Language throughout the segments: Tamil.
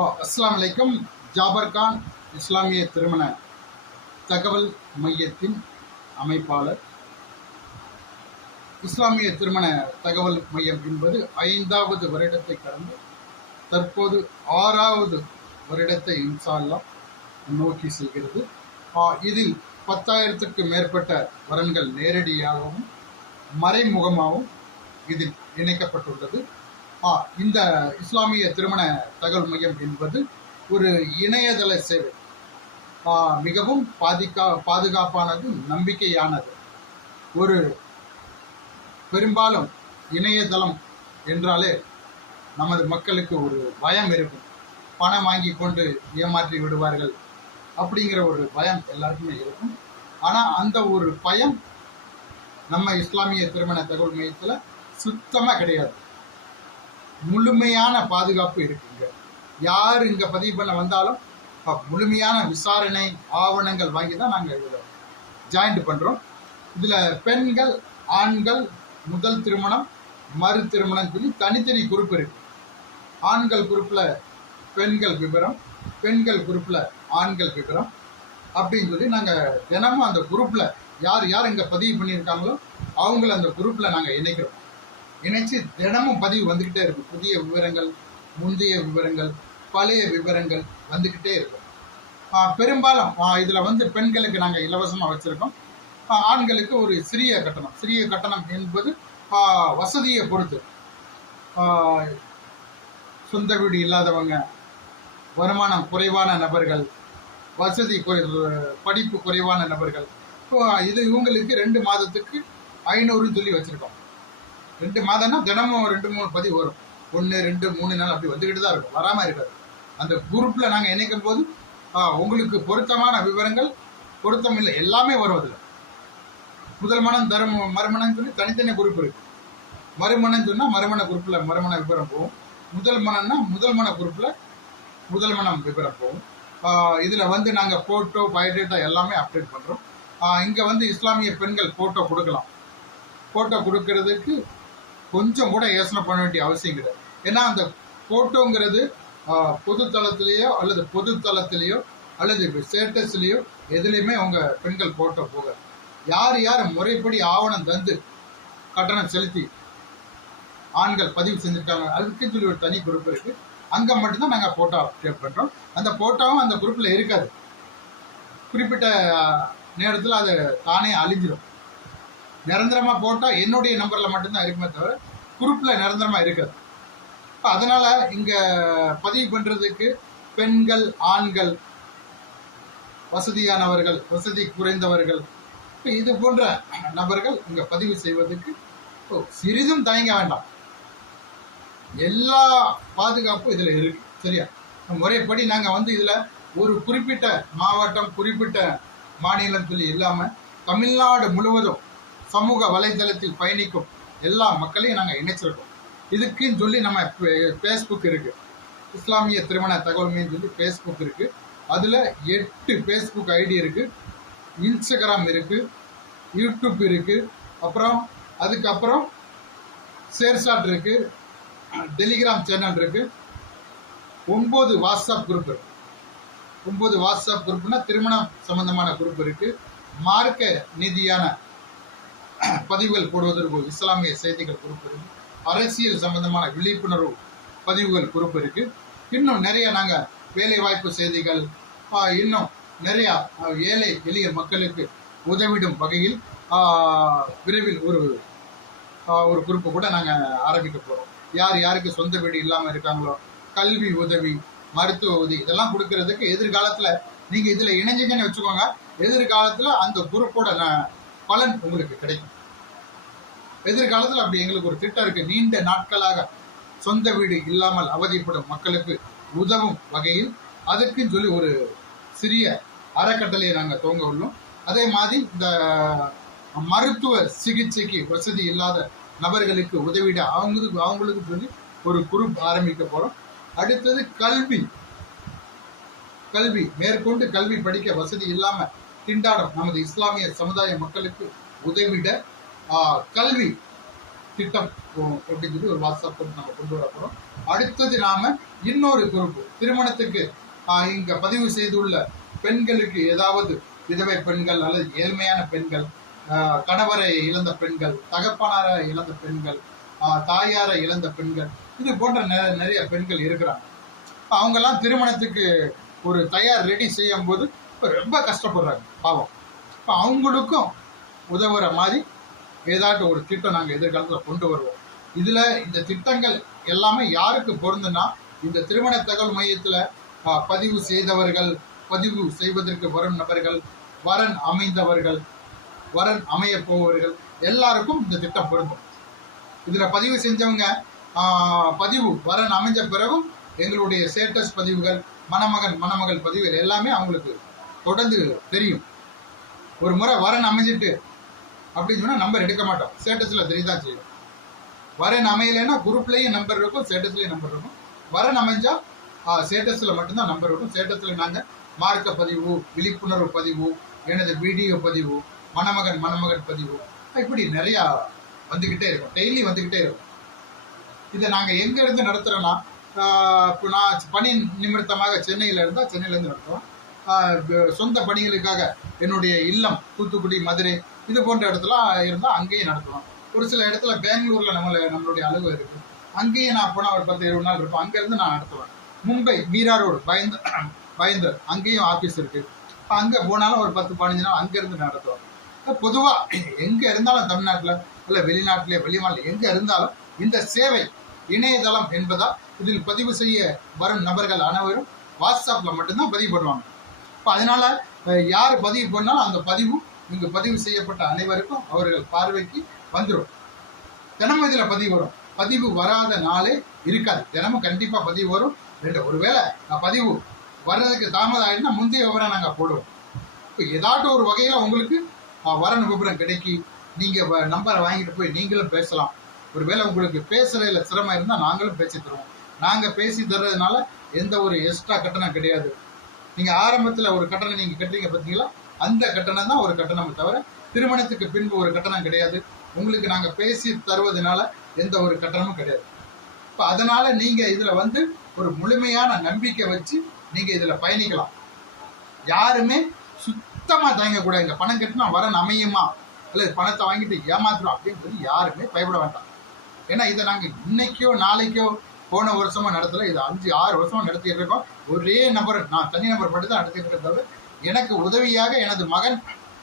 அஸ்ஸலாமு அலைக்கும். ஜாபர் கான் இஸ்லாமிய திருமண தகவல் மையத்தின் அமைப்பாளர். இஸ்லாமிய திருமண தகவல் மையம் என்பது 5வது வருடத்தை கடந்து தற்போது 6வது வருடத்தை இன்ஷா அல்லாஹ் நோக்கி செல்கிறது. இதில் 10,000க்கு மேற்பட்ட வரன்கள் நேரடியாகவும் மறைமுகமாகவும் இதில் இணைக்கப்பட்டுள்ளது. இந்த இஸ்லாமிய திருமண தகவல் மையம் என்பது ஒரு இணையதள சேவை. மிகவும் பாதுகாப்பானது, நம்பிக்கையானது. ஒரு பெரும்பாலும் இணையதளம் என்றாலே நமது மக்களுக்கு ஒரு பயம் இருக்கும். பணம் வாங்கி கொண்டு ஏமாற்றி விடுவார்கள் அப்படிங்கிற ஒரு பயம் எல்லாருக்குமே இருக்கும். ஆனால் அந்த ஒரு பயம் நம்ம இஸ்லாமிய திருமண தகவல் மையத்தில் சுத்தமாக கிடையாது. முழுமையான பாதுகாப்பு இருக்குங்க. யார் இங்கே பதிவு பண்ண வந்தாலும் முழுமையான விசாரணை ஆவணங்கள் வாங்கி தான் நாங்கள் இதில் ஜாயின்ட் பண்ணுறோம். இதில் பெண்கள், ஆண்கள், முதல் திருமணம், மறு திருமணம் சொல்லி தனித்தனி குரூப் இருக்கு. ஆண்கள் குரூப்பில் பெண்கள் விவரம், பெண்கள் குரூப்பில் ஆண்கள் விவரம் அப்படின்னு சொல்லி நாங்கள் தினமும் அந்த குரூப்பில் யார் யார் இங்கே பதிவு பண்ணியிருக்காங்களோ அவங்கள அந்த குரூப்பில் நாங்கள் இணைக்கிறோம். இணைச்சு தினமும் பதிவு வந்துக்கிட்டே இருக்கும். புதிய விவரங்கள், முந்தைய விவரங்கள், பழைய விவரங்கள் வந்துக்கிட்டே இருக்கும். பெரும்பாலும் இதில் பெண்களுக்கு நாங்கள் இலவசமாக வச்சுருக்கோம். ஆண்களுக்கு ஒரு சிறிய கட்டணம். சிறிய கட்டணம் என்பது வசதியை பொறுத்து. சொந்த வீடு இல்லாதவங்க, வருமானம் குறைவான நபர்கள், படிப்பு குறைவான நபர்கள், இது இவங்களுக்கு 2 மாதத்துக்கு 500 சொல்லி வச்சுருக்கோம். 2 மாதம்னா தினமும் 2-3 பதிவு வரும். 1, 2, 3 நாள் அப்படி வந்துக்கிட்டு தான் இருக்கும், வராமல் இருக்காது. அந்த குரூப்பில் நாங்கள் இணைக்கும் போது உங்களுக்கு பொருத்தமான விவரங்கள், பொருத்தம் இல்லை எல்லாமே வரும். அதில் முதல் மனம், மறுமணம் சொல்லி தனித்தனி குரூப் இருக்கு. மறுமணம் சொன்னால் மறுமண குரூப்பில் மறுமண விவரம் போகும். முதல் மனம்னா முதல் மன குரூப்பில் முதல் மனம் விவரம் போகும். இதில் நாங்கள் ஃபோட்டோ, பயோடேட்டா எல்லாமே அப்டேட் பண்ணுறோம். இங்கே இஸ்லாமிய பெண்கள் ஃபோட்டோ கொடுக்கலாம். ஃபோட்டோ கொடுக்கறதுக்கு கொஞ்சம் கூட யோசனை பண்ண வேண்டிய அவசியம் கிடையாது. ஏன்னா அந்த ஃபோட்டோங்கிறது பொது தளத்திலேயோ அல்லது பொது தளத்திலேயோ அல்லது ஸ்டேட்டஸ்லேயோ எதுலேயுமே உங்கள் பெண்கள் ஃபோட்டோ போகாது. யார் யார் முறைப்படி ஆவணம் தந்து கட்டணம் செலுத்தி ஆண்கள் பதிவு செஞ்சுருக்காங்க அதுக்குன்னு சொல்லி ஒரு தனி குரூப் இருக்குது. அங்கே மட்டும்தான் நாங்கள் ஃபோட்டோ அப்டேட் பண்ணுறோம். அந்த ஃபோட்டோவும் அந்த குரூப்பில் இருக்காது. குறிப்பிட்ட நேரத்தில் அது தானே அழிஞ்சிடும். நிரந்தரமாக போட்டால் என்னுடைய நம்பரில் மட்டும்தான் இருக்குமே தவிர குரூப்பில் நிரந்தரமாக இருக்காது. அதனால் இங்கே பதிவு பண்ணுறதுக்கு பெண்கள், ஆண்கள், வசதியானவர்கள், வசதி குறைந்தவர்கள், இது போன்ற நபர்கள் இங்கே பதிவு செய்வதற்கு சிறிதும் தயங்க வேண்டாம். எல்லா பாதுகாப்பும் இதில் இருக்கு. சரியா? முறைப்படி நாங்கள் இதில் ஒரு குறிப்பிட்ட மாவட்டம், குறிப்பிட்ட மாநிலம் சொல்லி இல்லாமல் தமிழ்நாடு முழுவதும் சமூக வலைதளத்தில் பயணிக்கும் எல்லா மக்களையும் நாங்கள் இணைச்சிருக்கோம். இதுக்குன்னு சொல்லி நம்ம ஃபேஸ்புக் இருக்குது. இஸ்லாமிய திருமண தகவல் மையம் சொல்லி ஃபேஸ்புக் இருக்குது. அதில் 8 ஃபேஸ்புக் ஐடி இருக்குது. இன்ஸ்டாகிராம் இருக்குது, யூடியூப் இருக்குது, அதுக்கப்புறம் ஷேர்சாட் இருக்குது, டெலிகிராம் சேனல் இருக்குது, 9 வாட்ஸ்அப் குரூப் இருக்குது. 9 வாட்ஸ்அப் குரூப்னா திருமணம் சம்பந்தமான குரூப் இருக்குது. மார்க்க நீதியான பதிவுகள் போடுவதற்கு இஸ்லாமிய செய்திகள் குரூப் இருக்கு. அரசியல் சம்பந்தமான விழிப்புணர்வு பதிவுகள் குரூப் இருக்கு. இன்னும் நிறைய நாங்கள் வேலை வாய்ப்பு செய்திகள், இன்னும் நிறைய ஏழை எளிய மக்களுக்கு உதவிடும் வகையில் விரைவில் ஒரு குரூப்பை கூட நாங்கள் ஆரம்பிக்க போகிறோம். யார் யாருக்கு சொந்த வீடு இல்லாமல் இருக்காங்களோ கல்வி உதவி, மருத்துவ உதவி இதெல்லாம் கொடுக்கறதுக்கு எதிர்காலத்தில் நீங்கள் இதில் இணைஞ்சிங்கன்னு வச்சுக்கோங்க. எதிர்காலத்தில் அந்த குரூப்போட பலன் உங்களுக்கு கிடைக்கும். எதிர்காலத்தில் அப்படி எங்களுக்கு ஒரு திட்டம் இருக்குது. நீண்ட நாட்களாக சொந்த வீடு இல்லாமல் அவதிப்படும் மக்களுக்கு உதவும் வகையில் அதுக்குன்னு சொல்லி ஒரு சிறிய அறக்கட்டளையை நாங்கள் துவங்க உள்ளோம். அதே மாதிரி இந்த மருத்துவ சிகிச்சைக்கு வசதி இல்லாத நபர்களுக்கு உதவிட அவங்களுக்கு சொல்லி ஒரு குரூப் ஆரம்பிக்க போகிறோம். அடுத்தது கல்வி மேற்கொண்டு கல்வி படிக்க வசதி இல்லாமல் திண்டாடும் நமது இஸ்லாமிய சமுதாய மக்களுக்கு உதவிட கல்வி திட்டம் அப்படின்னு சொல்லி ஒரு வாட்ஸ்அப் நம்ம கொண்டு வர போகிறோம். அடுத்தது நாம இன்னொரு குறிப்பு, திருமணத்துக்கு இங்க பதிவு செய்துள்ள பெண்களுக்கு ஏதாவது விதவை பெண்கள் அல்லது ஏழ்மையான பெண்கள், கணவரை இழந்த பெண்கள், தகப்பனாரை இழந்த பெண்கள், தாயாரை இழந்த பெண்கள், இது போன்ற நிறைய பெண்கள் இருக்கிறாங்க. அவங்கெல்லாம் திருமணத்துக்கு ஒரு தயார் ரெடி செய்யும் போது ரொம்ப கஷ்டப்படுறாங்க பாவம். இப்போ அவங்களுக்கும் உதவுற மாதிரி ஏதாட்டும் ஒரு திட்டம் நாங்கள் எதிர்காலத்தில் கொண்டு வருவோம். இதில் இந்த திட்டங்கள் எல்லாமே யாருக்கு பொருந்துன்னா, இந்த திருமண தகவல் மையத்தில் பதிவு செய்தவர்கள், பதிவு செய்வதற்கு வரும் நபர்கள், வரன் அமைந்தவர்கள், வரன் அமைய போவர்கள் எல்லாருக்கும் இந்த திட்டம் பொருந்தும். இதில் பதிவு செஞ்சவங்க பதிவு வரன் அமைஞ்ச பிறகும் எங்களுடைய ஸ்டேட்டஸ் பதிவுகள், மணமகன் மணமகள் பதிவுகள் எல்லாமே அவங்களுக்கு தொடர்ந்து தெரியும். ஒரு முறை வரன் அமைஞ்சிட்டு அப்படின்னு சொன்னால் நம்பர் எடுக்க மாட்டோம், ஸ்டேட்டஸில் தெரியதான் செய்யும். வரன் அமையலைன்னா குரூப்லேயும் நம்பர் இருக்கும், ஸ்டேட்டஸ்லேயும் நம்பர் இருக்கும். வரன் அமைஞ்சா ஸ்டேட்டஸில் மட்டும்தான் நம்பர் இருக்கும். ஸ்டேட்டஸில் நாங்கள் மார்க்க பதிவு, விழிப்புணர்வு பதிவு, எனது வீடியோ பதிவு, மணமகன் மணமகன் பதிவு, இப்படி நிறையா வந்துக்கிட்டே இருக்கும், டெய்லி வந்துக்கிட்டே இருக்கும். இதை நாங்கள் எங்கேருந்து நடத்துகிறோன்னா, இப்போ நான் பணி நிமித்தமாக சென்னையில் இருந்தால் சென்னையிலேருந்து நடத்துவோம். சொந்த பணிகளுக்காக என்னுடைய இல்லம் தூத்துக்குடி, மதுரை இது போன்ற இடத்துல இருந்தால் அங்கேயும் நடத்துவோம். ஒரு சில இடத்துல பெங்களூரில் நம்மளுடைய அலுவலகம் இருக்குது, அங்கேயும் நான் போனால் ஒரு 10-20 நாள் இருப்போம். அங்கேருந்து நான் நடத்துவேன். மும்பை மீரா ரோடு பயந்தர் அங்கேயும் ஆஃபீஸ் இருக்குது, அங்கே போனாலும் ஒரு 10-15 நாள் அங்கேருந்து நடத்துவோம். பொதுவாக எங்கே இருந்தாலும் தமிழ்நாட்டில் இல்லை வெளிநாட்டிலே வெளிமாநில எங்கே இருந்தாலும் இந்த சேவை இணையதளம் என்பதால் இதில் பதிவு செய்ய வரும் நபர்கள் அனைவரும் வாட்ஸ்அப்பில் மட்டும்தான் பதிவு பண்ணுவாங்க. இப்போ அதனால் யார் பதிவு பண்ணாலும் அந்த பதிவு இங்கு பதிவு செய்யப்பட்ட அனைவருக்கும் அவர்கள் பார்வைக்கு வந்துடும். தினமும் இதில் பதிவு வரும், பதிவு வராத நாளே இருக்காது. தினமும் கண்டிப்பாக பதிவு வரும். ஒருவேளை பதிவு வர்றதுக்கு தாமதம் ஆகிடுனா முந்தைய விவரம் நாங்கள் போடுவோம். இப்போ ஏதாட்டும் ஒரு வகையில் உங்களுக்கு வரன் விவரம் கிடைக்கி நீங்கள் நம்பரை வாங்கிட்டு போய் நீங்களும் பேசலாம். ஒருவேளை உங்களுக்கு பேசுறதுல சிரமம் இருந்தால் நாங்களும் பேசி தருவோம். நாங்கள் பேசி தர்றதுனால எந்த ஒரு எக்ஸ்ட்ரா கட்டணம் கிடையாது. நீங்கள் ஆரம்பத்தில் ஒரு கட்டணம் நீங்கள் கட்டுறீங்க பார்த்தீங்களா, அந்த கட்டணம் தான் ஒரு கட்டணம், தவிர திருமணத்துக்கு பின்பு ஒரு கட்டணம் கிடையாது. உங்களுக்கு நாங்கள் பேசி தருவதனால எந்த ஒரு கட்டணமும் கிடையாது. இப்போ அதனால் நீங்கள் இதில் வந்து ஒரு முழுமையான நம்பிக்கை வச்சு நீங்கள் இதில் பயணிக்கலாம். யாருமே சுத்தமாக தயங்கக்கூடாது. இங்கே பணம் கட்டினா வரன் அமையுமா அல்லது பணத்தை வாங்கிட்டு ஏமாத்துறோம் அப்படின்னு சொல்லி யாருமே பயப்பட வேண்டாம். ஏன்னா இதை நாங்கள் இன்னைக்கோ நாளைக்கோ போன வருஷமா நடத்தல, இது 5-6 வருஷமா நடத்திட்டு இருக்கோம். ஒரே நபர், நான் தனி நபர் மட்டும் தான் நடத்திட்டு இருக்கிறது. எனக்கு உதவியாக எனது மகன்,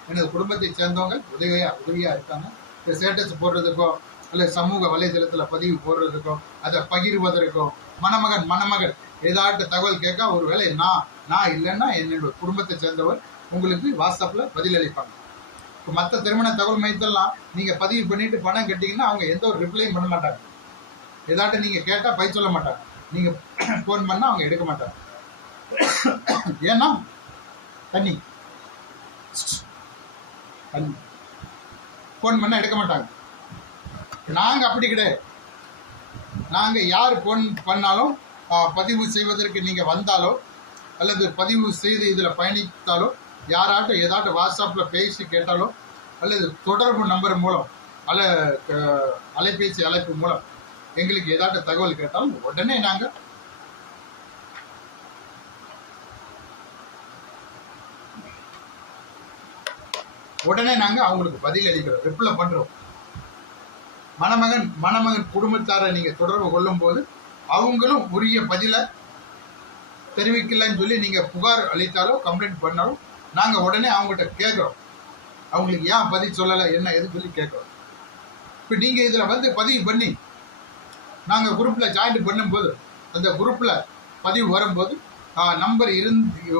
எனது குடும்பத்தை சேர்ந்தவங்க உதவியாக இருக்காங்க. இந்த ஸ்டேட்டஸ் போடுறதுக்கோ அல்ல சமூக வலைதளத்தில் பதிவு போடுறதுக்கோ அதை பகிர்வதற்கோ, மணமகன் மணமகள் ஏதாட்டு தகவல் கேட்க ஒருவேளை நான் இல்லைன்னா என்னோட குடும்பத்தை சேர்ந்தவர் உங்களுக்கு வாட்ஸ்அப்பில் பதிலளிப்பாங்க. இப்போ மற்ற திருமண தகவல் மையத்தெல்லாம் நீங்கள் பதிவு பண்ணிட்டு பணம் கட்டிங்கன்னா அவங்க எந்த ஒரு ரிப்ளையும் பண்ண மாட்டாங்க. ஏதாட்டும் நீங்கள் கேட்டால் பை சொல்ல மாட்டாங்க. நீங்கள் ஃபோன் பண்ணால் அவங்க எடுக்க மாட்டாங்க. ஏன்னா தண்ணி ஃபோன் பண்ணால் எடுக்க மாட்டாங்க. நாங்கள் அப்படி கிடையாது. நாங்கள் யார் ஃபோன் பண்ணாலும் பதிவு செய்வதற்கு நீங்கள் வந்தாலோ அல்லது பதிவு செய்து இதில் பயணித்தாலோ யாராட்டும் ஏதாட்டும் வாட்ஸ்அப்பில் பேசி கேட்டாலோ அல்லது தொடர்பு நம்பர் மூலம் அலைபேசி அழைப்பு மூலம் எங்களுக்கு ஏதாட்டும் தகவல் கேட்டாலும் உடனே நாங்கள் அவங்களுக்கு பதில் அளிக்கிறோம், ரிப்ளை பண்ணுறோம். மணமகன் குடும்பத்தாரை நீங்கள் தொடர்பு கொள்ளும் போது அவங்களும் உரிய பதிலை தெரிவிக்கலன்னு சொல்லி நீங்கள் புகார் அளித்தாலோ கம்ப்ளைண்ட் பண்ணாலும் நாங்கள் உடனே அவங்ககிட்ட கேட்குறோம். அவங்களுக்கு ஏன் பதில் சொல்லலை என்ன எதுன்னு சொல்லி கேட்குறோம். இப்போ நீங்கள் இதில் வந்து பதிவு பண்ணி நாங்கள் குரூப்பில் ஜாயின் பண்ணும்போது அந்த குரூப்பில் பதிவு வரும்போது நம்பர்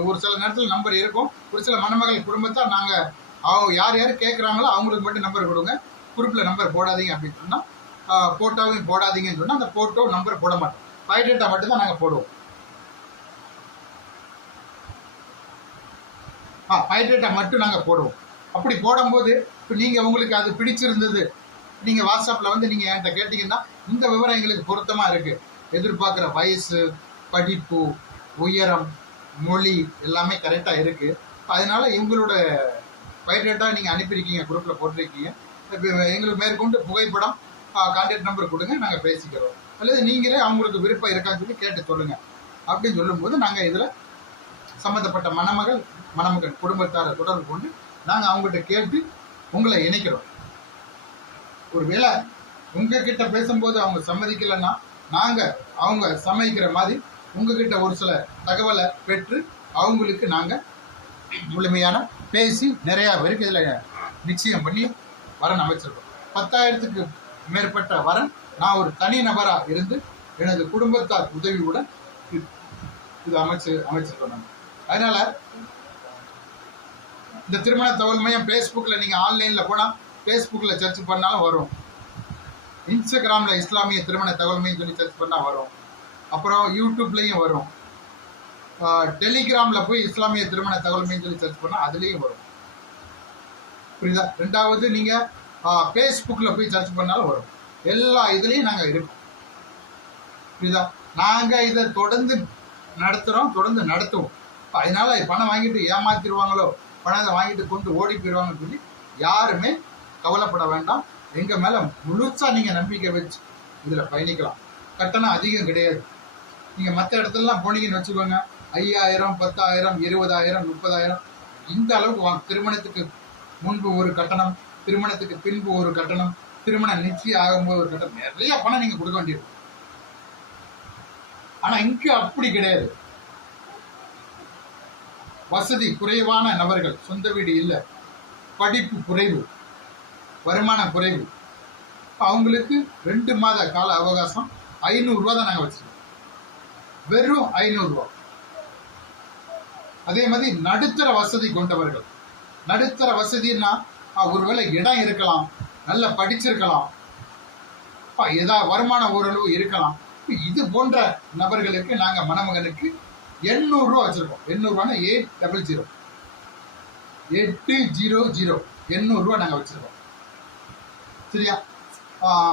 ஒரு சில நேரத்தில் நம்பர் இருக்கும். ஒரு சில மணமகள் குடும்பத்தை நாங்கள் யார் கேட்குறாங்களோ அவங்களுக்கு மட்டும் நம்பர் கொடுங்க, குரூப்பில் நம்பர் போடாதீங்க அப்படின்னு சொன்னால் ஃபோட்டோவையும் போடாதீங்கன்னு சொன்னால் அந்த ஃபோட்டோ நம்பர் போட மாட்டோம், பயோடேட்டா மட்டும்தான் நாங்கள் போடுவோம். பயோடேட்டா மட்டும் நாங்கள் போடுவோம். அப்படி போடும்போது இப்போ நீங்கள் உங்களுக்கு அது பிடிச்சிருந்தது, நீங்கள் வாட்ஸ்அப்பில் வந்து நீங்கள் என்கிட்ட கேட்டிங்கன்னா இந்த விவரம் எங்களுக்கு பொருத்தமாக இருக்குது, எதிர்பார்க்குற வயசு, படிப்பு, உயரம், மொழி எல்லாமே கரெக்டாக இருக்குது. அதனால் இவங்களோட பயோடேட்டா நீங்கள் அனுப்பியிருக்கீங்க, குரூப்பில் போட்டிருக்கீங்க, எங்களுக்கு மேற்கொண்டு புகைப்படம், கான்டாக்ட் நம்பர் கொடுங்க, நாங்கள் பேசிக்கிறோம். அல்லது நீங்களே அவங்களுக்கு விருப்பம் இருக்கான்னு சொல்லி கேட்டு சொல்லுங்கள். அப்படின்னு சொல்லும்போது நாங்கள் இதில் சம்மந்தப்பட்ட மணமகன் குடும்பத்தாரை தொடர்பு கொண்டு நாங்கள் அவங்ககிட்ட கேட்டு உங்களை இணைக்கிறோம். ஒருவேளை உங்ககிட்ட பேசும்போது அவங்க சம்மதிக்கலைன்னா நாங்கள் அவங்க சம்மதிக்கிற மாதிரி உங்ககிட்ட ஒரு சில தகவலை பெற்று அவங்களுக்கு நாங்கள் முழுமையான பேசி நிறையா பேருக்கு இதில் நிச்சயம் பண்ணி வரன் அமைச்சிருக்கோம். 10,000க்கு மேற்பட்ட வரன் நான் ஒரு தனி நபராக இருந்து எனது குடும்பத்தார் உதவியுடன் இது அமைச்சிருக்கோம் நாங்கள். அதனால இந்த திருமண தகவல் மையம் ஃபேஸ்புக்கில் நீங்கள் ஆன்லைனில் போனால் ஃபேஸ்புக்கில் சர்ச் பண்ணாலும் வரும். இன்ஸ்டாகிராமில் இஸ்லாமிய திருமண தகவல் மையம் சொல்லி சர்ச் பண்ணால் வரும். அப்புறம் யூடியூப்லேயும் வரும். டெலிகிராமில் போய் இஸ்லாமிய திருமண தகவல் மையம் சொல்லி சர்ச் பண்ணால் அதுலேயும் வரும். புரியுதா? ரெண்டாவது நீங்கள் ஃபேஸ்புக்கில் போய் சர்ச் பண்ணாலும் வரும். எல்லா இதுலேயும் நாங்கள் இருக்கோம். புரியுதா? நாங்கள் இதை தொடர்ந்து நடத்துகிறோம், தொடர்ந்து நடத்துவோம். அதனால பணம் வாங்கிட்டு ஏமாத்திடுவாங்களோ, பணத்தை வாங்கிட்டு கொண்டு ஓடி போயிடுவாங்கன்னு சொல்லி யாருமே கவலைப்பட வேண்டாம். எங்கள் மேலே முழுசாக நீங்கள் நம்பிக்கை வச்சு இதில் பயணிக்கலாம். கட்டணம் அதிகம் கிடையாது. நீங்கள் மற்ற இடத்துலலாம் போனீங்கன்னு வச்சுக்கோங்க, 5,000, 10,000, 20,000, 30,000 இந்த அளவுக்கு திருமணத்துக்கு முன்பு ஒரு கட்டணம், திருமணத்துக்கு பின்பு ஒரு கட்டணம், திருமணம் நிச்சயம் ஆகும்போது ஒரு கட்டணம், நிறைய பணம் நீங்கள் கொடுக்க வேண்டியிருக்கும். ஆனால் இங்கே அப்படி கிடையாது. வசதி குறைவான நபர்கள், சொந்த வீடு இல்லை, படிப்பு குறைவு, வருமானம் குறைவு, அவங்களுக்கு 2 மாத கால அவகாசம் 500 ரூபா தான் நாங்கள் வச்சிருக்கோம். வெறும் 500 ரூபா. அதே மாதிரி நடுத்தர வசதி கொண்டவர்கள், நடுத்தர வசதின்னா ஒருவேளை இடம் இருக்கலாம், நல்லா படிச்சிருக்கலாம், ஏதாவது வருமானம் ஓரளவு இருக்கலாம். இது போன்ற நபர்களுக்கு நாங்கள் மணமகனுக்கு 800 ரூபா வச்சிருக்கோம். 800 ரூபான்னா 800 800 ரூபா நாங்கள் வச்சிருக்கோம். சரியா?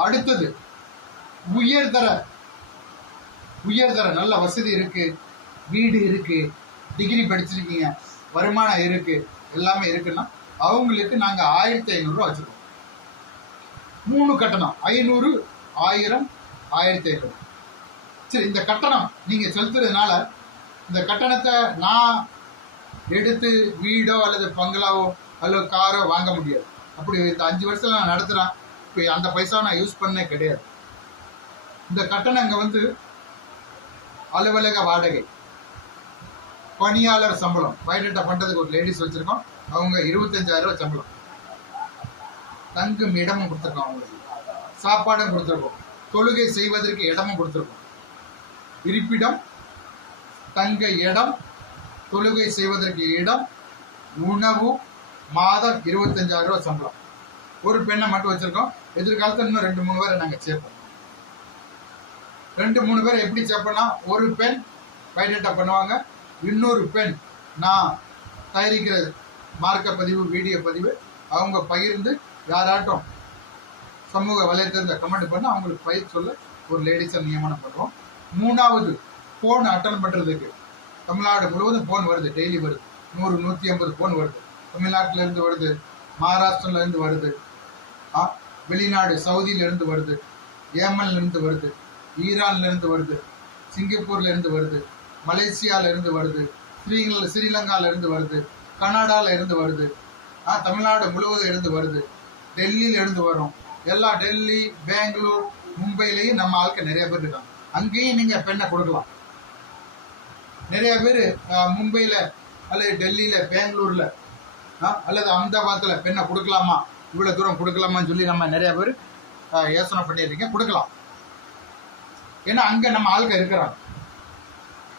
அடுத்தது உயர்தர நல்ல வசதி இருக்கு, வீடு இருக்கு, டிகிரி படிச்சிருக்கீங்க, வருமானம் இருக்கு, எல்லாமே இருக்குன்னா அவங்களுக்கு நாங்கள் 1,500 ரூபா வச்சிருக்கோம். 3 கட்டணம், 500, 1000, 1,500. சரி, இந்த கட்டணம் நீங்க செலுத்துறதுனால இந்த கட்டணத்தை நான் எடுத்து வீடோ அல்லது பங்களாவோ அல்லது காரோ வாங்க முடியாது. அப்படி இந்த 5 வருஷத்துல நான் நடத்துறேன், இப்போ அந்த பைசா நான் யூஸ் பண்ணே கிடையாது. இந்த கட்டணம் இங்கே அலுவலக வாடகை, பணியாளர் சம்பளம், பயோடேட்டா பண்ணுறதுக்கு ஒரு லேடிஸ் வச்சுருக்கோம், அவங்க 25,000 ரூபா சம்பளம். தங்கும் இடமும் கொடுத்துருக்கோம், அவங்களுக்கு சாப்பாடும் கொடுத்துருக்கோம், தொழுகை செய்வதற்கு இடமும் கொடுத்துருக்கோம். இருப்பிடம், தங்க இடம், தொழுகை செய்வதற்கு இடம், உணவு, மாதம் 25,000 ரூபா சம்பளம். ஒரு பெண்ணை மட்டும் வச்சிருக்கோம். எதிர்காலத்தில் இன்னும் 2-3 பேரை நாங்கள் சேர்ப்போம். 2-3 பேரை எப்படி சேர்ப்போம்னா, ஒரு பெண் பயோடேட்டா பண்ணுவாங்க, இன்னொரு பெண் நான் தயாரிக்கிற மார்க்க பதிவு, வீடியோ பதிவு அவங்க பகிர்ந்து யாராட்டும் சமூக வலைத்தளத்தில் கமெண்ட் பண்ண அவங்களுக்கு பயிர் சொல்ல ஒரு லேடிஸை நியமனம் பண்ணுவோம். 3வது ஃபோன் அட்டன் பண்ணுறதுக்கு தமிழ்நாடு முழுவதும் ஃபோன் வருது, டெய்லி வருது, 100-150 ஃபோன் வருது. தமிழ்நாட்டிலேருந்து வருது, மகாராஷ்டிரிலேருந்து வருது, வெளிநாடு சவுதியிலேருந்து வருது, ஏமன்லேருந்து வருது, ஈரான்லேருந்து வருது, சிங்கப்பூர்லேருந்து வருது, மலேசியாவிலேருந்து வருது, ஸ்ரீலங்காவிலேருந்து வருது, கனடாவிலேருந்து வருது, தமிழ்நாடு முழுவதும் இருந்து வருது, டெல்லியிலேருந்து வரும். எல்லா டெல்லி, பெங்களூர், மும்பையிலையும் நம்ம ஆட்கள் நிறைய பேர் இருக்காங்க. அங்கேயும் நீங்கள் பெண்ணை கொடுக்கலாம். நிறைய பேர் மும்பையில் அல்லது டெல்லியில், பெங்களூரில் அல்லது அகமதாபாத்தில் பெண்ணை கொடுக்கலாமா, இவ்வளோ தூரம் கொடுக்கலாமான்னு சொல்லி நம்ம நிறைய பேர் யோசனை பண்ணியிருக்கீங்க. கொடுக்கலாம். ஏன்னா அங்கே நம்ம ஆட்கள் இருக்கிறாங்க,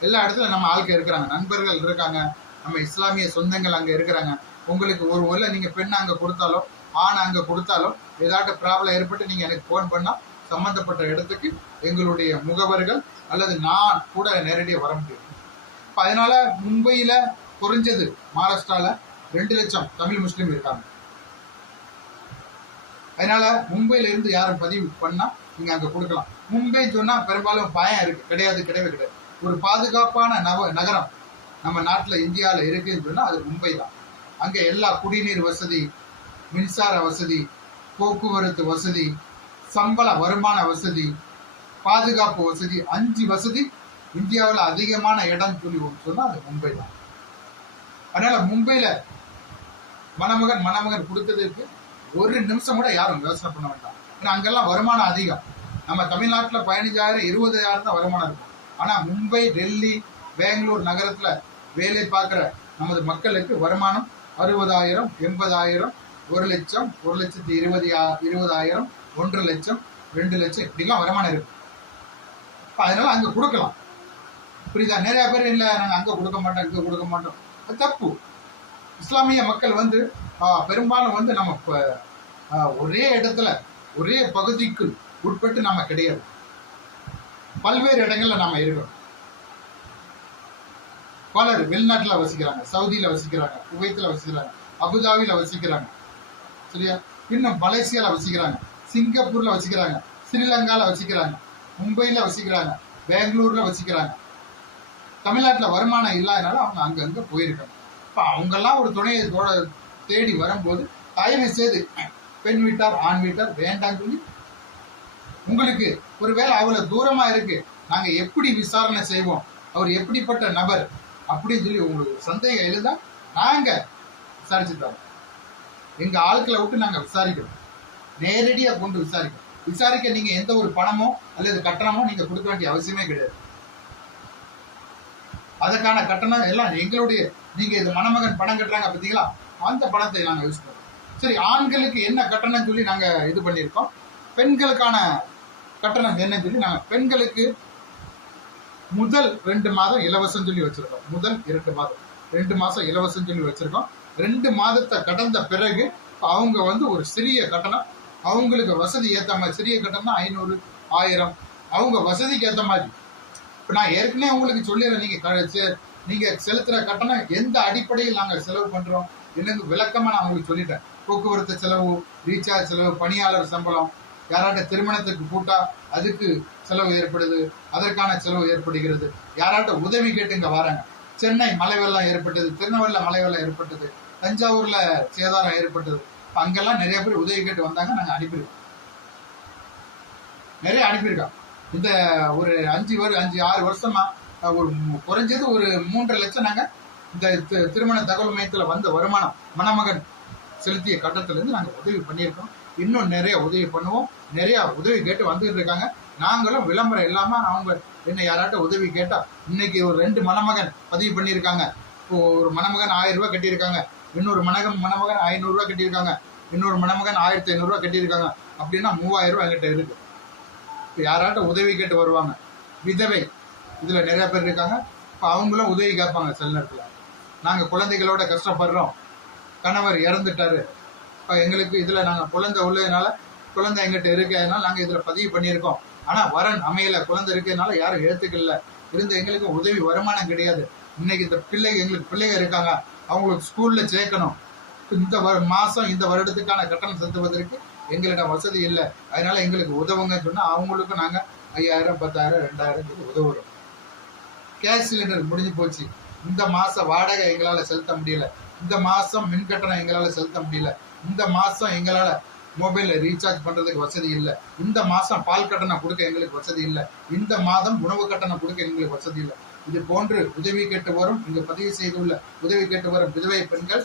எல்லா இடத்துல நம்ம ஆட்கள் இருக்கிறாங்க, நண்பர்கள் இருக்காங்க, நம்ம இஸ்லாமிய சொந்தங்கள் அங்கே இருக்கிறாங்க. உங்களுக்கு ஒரு வேளை நீங்கள் பெண்ணை அங்கே கொடுத்தாலும் ஆணை அங்கே கொடுத்தாலும் ஏதாட்டு ப்ராப்ளம் ஏற்பட்டு நீங்கள் எனக்கு ஃபோன் பண்ணால் சம்மந்தப்பட்ட இடத்துக்கு எங்களுடைய முகவர்கள் அல்லது நான் கூட நேரடியாக வர முடியும். இப்போ அதனால மும்பையில் குறைஞ்சது மகாராஷ்டிராவில் 2 லட்சம் தமிழ் முஸ்லீம் இருக்காங்க. அதனால மும்பையிலேருந்து யாரும் பதிவு பண்ணால் நீங்கள் அங்கே கொடுக்கலாம். மும்பைன்னு சொன்னால் பெரும்பாலும் பயம் இருக்குது, கிடையாது. ஒரு பாதுகாப்பான நகரம் நம்ம நாட்டில் இந்தியாவில் இருக்குதுன்னு சொன்னால் அது மும்பை தான். அங்கே எல்லா குடிநீர் வசதி, மின்சார வசதி, போக்குவரத்து வசதி, சம்பள வருமான வசதி, பாதுகாப்பு வசதி, 5 வசதி இந்தியாவில் அதிகமான இடம் சொல்லி சொன்னா அது மும்பை தான். அதனால மும்பையில மணமகன் கொடுத்ததுக்கு ஒரு நிமிஷம் கூட யாரும் யோசனை பண்ண வேண்டாம். ஏன்னா அங்கெல்லாம் வருமானம் அதிகம். நம்ம தமிழ்நாட்டில் 15,000 20,000 தான் வருமானம் இருக்கும். ஆனா மும்பை, டெல்லி, பெங்களூர் நகரத்துல வேலை பார்க்கிற நமது மக்களுக்கு வருமானம் 60,000, 80,000, 1,00,000, 1,20,000, 1,50,000, 2,00,000 இப்படிலாம் வருமானம் இருக்கு. அதனால அங்க கொடுக்கலாம். புரியுதா? நிறைய பேர் இல்லை நாங்க அங்க கொடுக்க மாட்டோம், இங்க கொடுக்க மாட்டோம். அது தப்பு. இஸ்லாமிய மக்கள் வந்து பெரும்பாலும் வந்து நம்ம ஒரே இடத்துல ஒரே பகுதிக்கு உட்பட்டு நாம கிடையாது. பல்வேறு இடங்கள்ல நாம இருக்கிறோம். பலர் வெளிநாட்டுல வசிக்கிறாங்க, சவுதியில வசிக்கிறாங்க, குவைத்துல வசிக்கிறாங்க, அபுதாபியில வசிக்கிறாங்க, சரியா? இன்னும் மலேசியால வசிக்கிறாங்க, சிங்கப்பூர்ல வசிக்கிறாங்க, ஸ்ரீலங்கால வசிக்கிறாங்க, மும்பையில வசிக்கிறாங்க, பெங்களூர்ல வசிக்கிறாங்க. தமிழ்நாட்டுல வருமானம் இல்லாதனால அவங்க அங்கங்க போயிருக்காங்க. இப்ப அவங்கெல்லாம் ஒரு துணையை தேடி வரும்போது தயவு செய்து பெண் வீட்டார் ஆண் வீட்டார் வேண்டாம் சொல்லி, உங்களுக்கு ஒருவேளை அவ்வளவு தூரமா இருக்கு, நாங்க எப்படி விசாரணை செய்வோம், அவர் எப்படிப்பட்ட நபர் அப்படின்னு சொல்லி உங்களுக்கு சந்தேகம் இருந்தா நாங்க விசாரிச்சு தரோம். எங்க ஆட்களை விட்டு நாங்க விசாரிக்கிறோம், நேரடியா கொண்டு விசாரிக்க நீங்க எந்த ஒரு பணமோ அல்லது கட்டணமோ நீங்க கொடுக்க வேண்டிய அவசியமே கிடையாது. அதற்கான கட்டணம் எல்லாம் எங்களுடைய, நீங்க இது மணமகன் பணம் கட்டுறாங்க பார்த்தீங்களா, அந்த பணத்தை நாங்க யூஸ் பண்றோம். சரி, ஆண்களுக்கு என்ன கட்டணம் சொல்லி நாங்க இது பண்ணியிருக்கோம். பெண்களுக்கான கட்டணம் என்னன்னு சொல்லி நாங்க பெண்களுக்கு முதல் 2 மாதம் இலவசம் சொல்லி வச்சிருக்கோம். முதல் 2 மாசம் இலவசம் சொல்லி வச்சிருக்கோம். 2 மாதத்தை கடந்த பிறகு அவங்க வந்து ஒரு சிறிய கட்டணம், அவங்களுக்கு வசதி ஏற்ற மாதிரி, சிறிய கட்டணம் 500, 1000 அவங்க வசதிக்கு ஏற்ற மாதிரி. இப்போ நான் ஏற்கனவே உங்களுக்கு சொல்லிடுறேன், நீங்க செலுத்துற கட்டணம் எந்த அடிப்படையில் நாங்கள் செலவு பண்றோம் என்னன்னு விளக்கமா நான் உங்களுக்கு சொல்லிட்டேன். போக்குவரத்து செலவு, ரீசார்ஜ் செலவு, பணியாளர் சம்பளம், யாராட்ட திருமணத்துக்கு கூட்டா அதுக்கு செலவு ஏற்படுது, அதற்கான செலவு ஏற்படுகிறது. யாராட்ட உதவி கேட்டு இங்க வராங்க, சென்னை மழை வெள்ளம் ஏற்பட்டது, திருநெல்வேலியில மழை வெள்ளம் ஏற்பட்டது, தஞ்சாவூர்ல சேதாரம் ஏற்பட்டது, அங்கெல்லாம் நிறைய பேர் உதவி கேட்டு வந்தாங்க. நாங்க அனுப்பியிருக்கோம், நிறைய அனுப்பியிருக்கோம். இந்த ஒரு 5-6 வருஷமா ஒரு குறைஞ்சது ஒரு 3.5 லட்சம் நாங்க இந்த திருமண தகவல் மையத்துல வந்த வருமானம் மணமகன் செலுத்திய கட்டத்துல இருந்து நாங்க உதவி பண்ணியிருக்கோம். இன்னும் நிறைய உதவி பண்ணுவோம். நிறைய உதவி கேட்டு வந்துட்டு இருக்காங்க. நாங்களும் விளம்பரம் இல்லாம அவங்க என்ன யாராட்ட உதவி கேட்டா, இன்னைக்கு ஒரு 2 மணமகன் பதிவு பண்ணியிருக்காங்க. இப்போ ஒரு மணமகன் 1000 ரூபாய் கட்டியிருக்காங்க, இன்னொரு மணமகன் 500 ரூபாய் கட்டியிருக்காங்க, இன்னொரு மணமகன் 1500 ரூபாய் கட்டியிருக்காங்க. அப்படின்னா 3000 ரூபாய் என்கிட்ட இருக்கு. யாராட்ட உதவி கேட்டு வருவாங்க. விதவை இதுல நிறைய பேர் இருக்காங்க. இப்போ அவங்களும் உதவி கேட்பாங்க. சில நேரத்துல நாங்க குழந்தைகளோட கஷ்டப்படுறோம், கணவர் இறந்துட்டாரு, இப்போ எங்களுக்கு இதுல நாங்க குழந்தை உள்ளதுனால, குழந்தை எங்கிட்ட இருக்கிறதுனால நாங்க இதுல பதிவு பண்ணியிருக்கோம். ஆனா வரன் அமையல, குழந்தை இருக்கிறதுனால யாரும் எழுத்துக்கல, இருந்த எங்களுக்கு உதவி வருமானம் கிடையாது. இன்னைக்கு இந்த எங்களுக்கு பிள்ளைங்க இருக்காங்க, அவங்களுக்கு ஸ்கூல்ல சேர்க்கணும். இந்த மாசம் இந்த வருடத்துக்கான கட்டணம் செலுத்துவதற்கு எங்களிடம் வசதி இல்லை, அதனால எங்களுக்கு உதவுங்கன்னு சொன்னா அவங்களுக்கும் நாங்க 5000, 10,000, 2000 உதவுறோம். கேஸ் சிலிண்டர் முடிஞ்சு போச்சு, இந்த மாசம் வாடகை எங்களால செலுத்த முடியல, இந்த மாசம் மின் கட்டணம் எங்களால செலுத்த முடியல, இந்த மாசம் எங்களால மொபைல்ல ரீசார்ஜ் பண்றதுக்கு வசதி இல்லை, இந்த மாசம் பால் கட்டணம் கொடுக்க எங்களுக்கு வசதி இல்லை, இந்த மாதம் உணவு கட்டணம் கொடுக்க எங்களுக்கு வசதி இல்லை. இது போன்று உதவி கேட்டு வரும், இங்கு பதிவு செய்துள்ள உதவி கேட்டு வரும் விதவை பெண்கள்,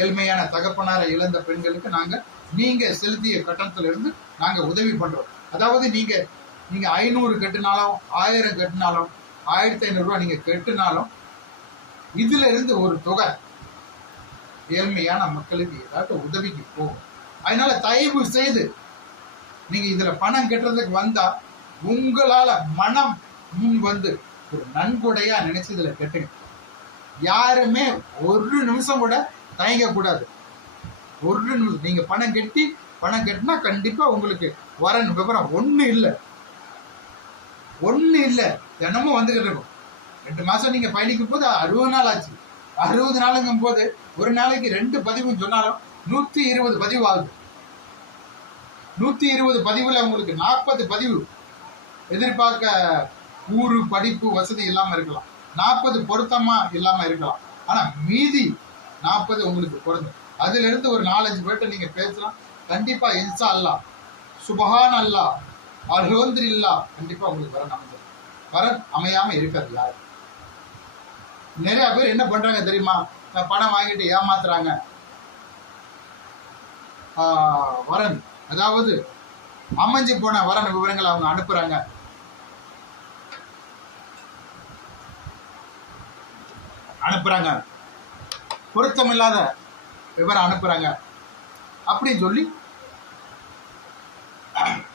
ஏழ்மையான தகப்பனாரை இழந்த பெண்களுக்கு நீங்க செலுத்திய கட்டணத்துல இருந்து நாங்க உதவி பண்றோம். அதாவது நீங்க 500 கட்டினாலும் 1000 கட்டினாலும் 1500 ரூபாய் நீங்க கட்டினாலும் இதுல இருந்து ஒரு தொகை ஏழ்மையான மக்களுக்கு ஏதாவது உதவிக்கு போகும். அதனால தயவு செய்து நீங்க இதுல பணம் கட்டுறதுக்கு வந்தா உங்களால மனம் முன் வந்து ஒரு நன்கொடையா நினைச்சு இதுல கட்டுங்க. யாருமே ஒரு நிமிஷம் கூட தயங்க கூடாது. ஒரு நிமிஷம் நீங்க பணம் கட்டினா கண்டிப்பா உங்களுக்கு வரன் விவரம் ஒண்ணு இல்ல தினமும் வந்துகிட்டு இருக்கும். 2 மாசம் நீங்க பயணிக்கும் போது 60 நாள் ஆச்சு. 60 நாளுங்கும் போது ஒரு நாளைக்கு 2 பதிவுன்னு சொன்னாலும் 120 பதிவு ஆகுது. 120 பதிவுல உங்களுக்கு 40 பதிவு எதிர்பார்க்க ஊரு படிப்பு வசதி இல்லாம இருக்கலாம், 40 பொருத்தமா இல்லாம இருக்கலாம். ஆனா மீதி 40 உங்களுக்கு பொருந்தும். அதுல இருந்து ஒரு 4-5 பேர்ட்ட நீங்க பேசலாம். கண்டிப்பா இன்ஷா அல்லாஹ், சுபஹான் அல்லாஹ், அல்ஹம்துலில்லாஹ், கண்டிப்பா உங்களுக்கு வர நமக்கு. வரன் அமையாம இருக்கிறது யாரு? நிறைய பேர் என்ன பண்றாங்க தெரியுமா? பணம் வாங்கிட்டு ஏமாத்துறாங்க. வரன், அதாவது அமைஞ்சு போன வரன் விவரங்களை அவங்க அனுப்புறாங்க. பொருத்தமில்லாத விவரம் அனுப்புறாங்க அப்படின்னு சொல்லி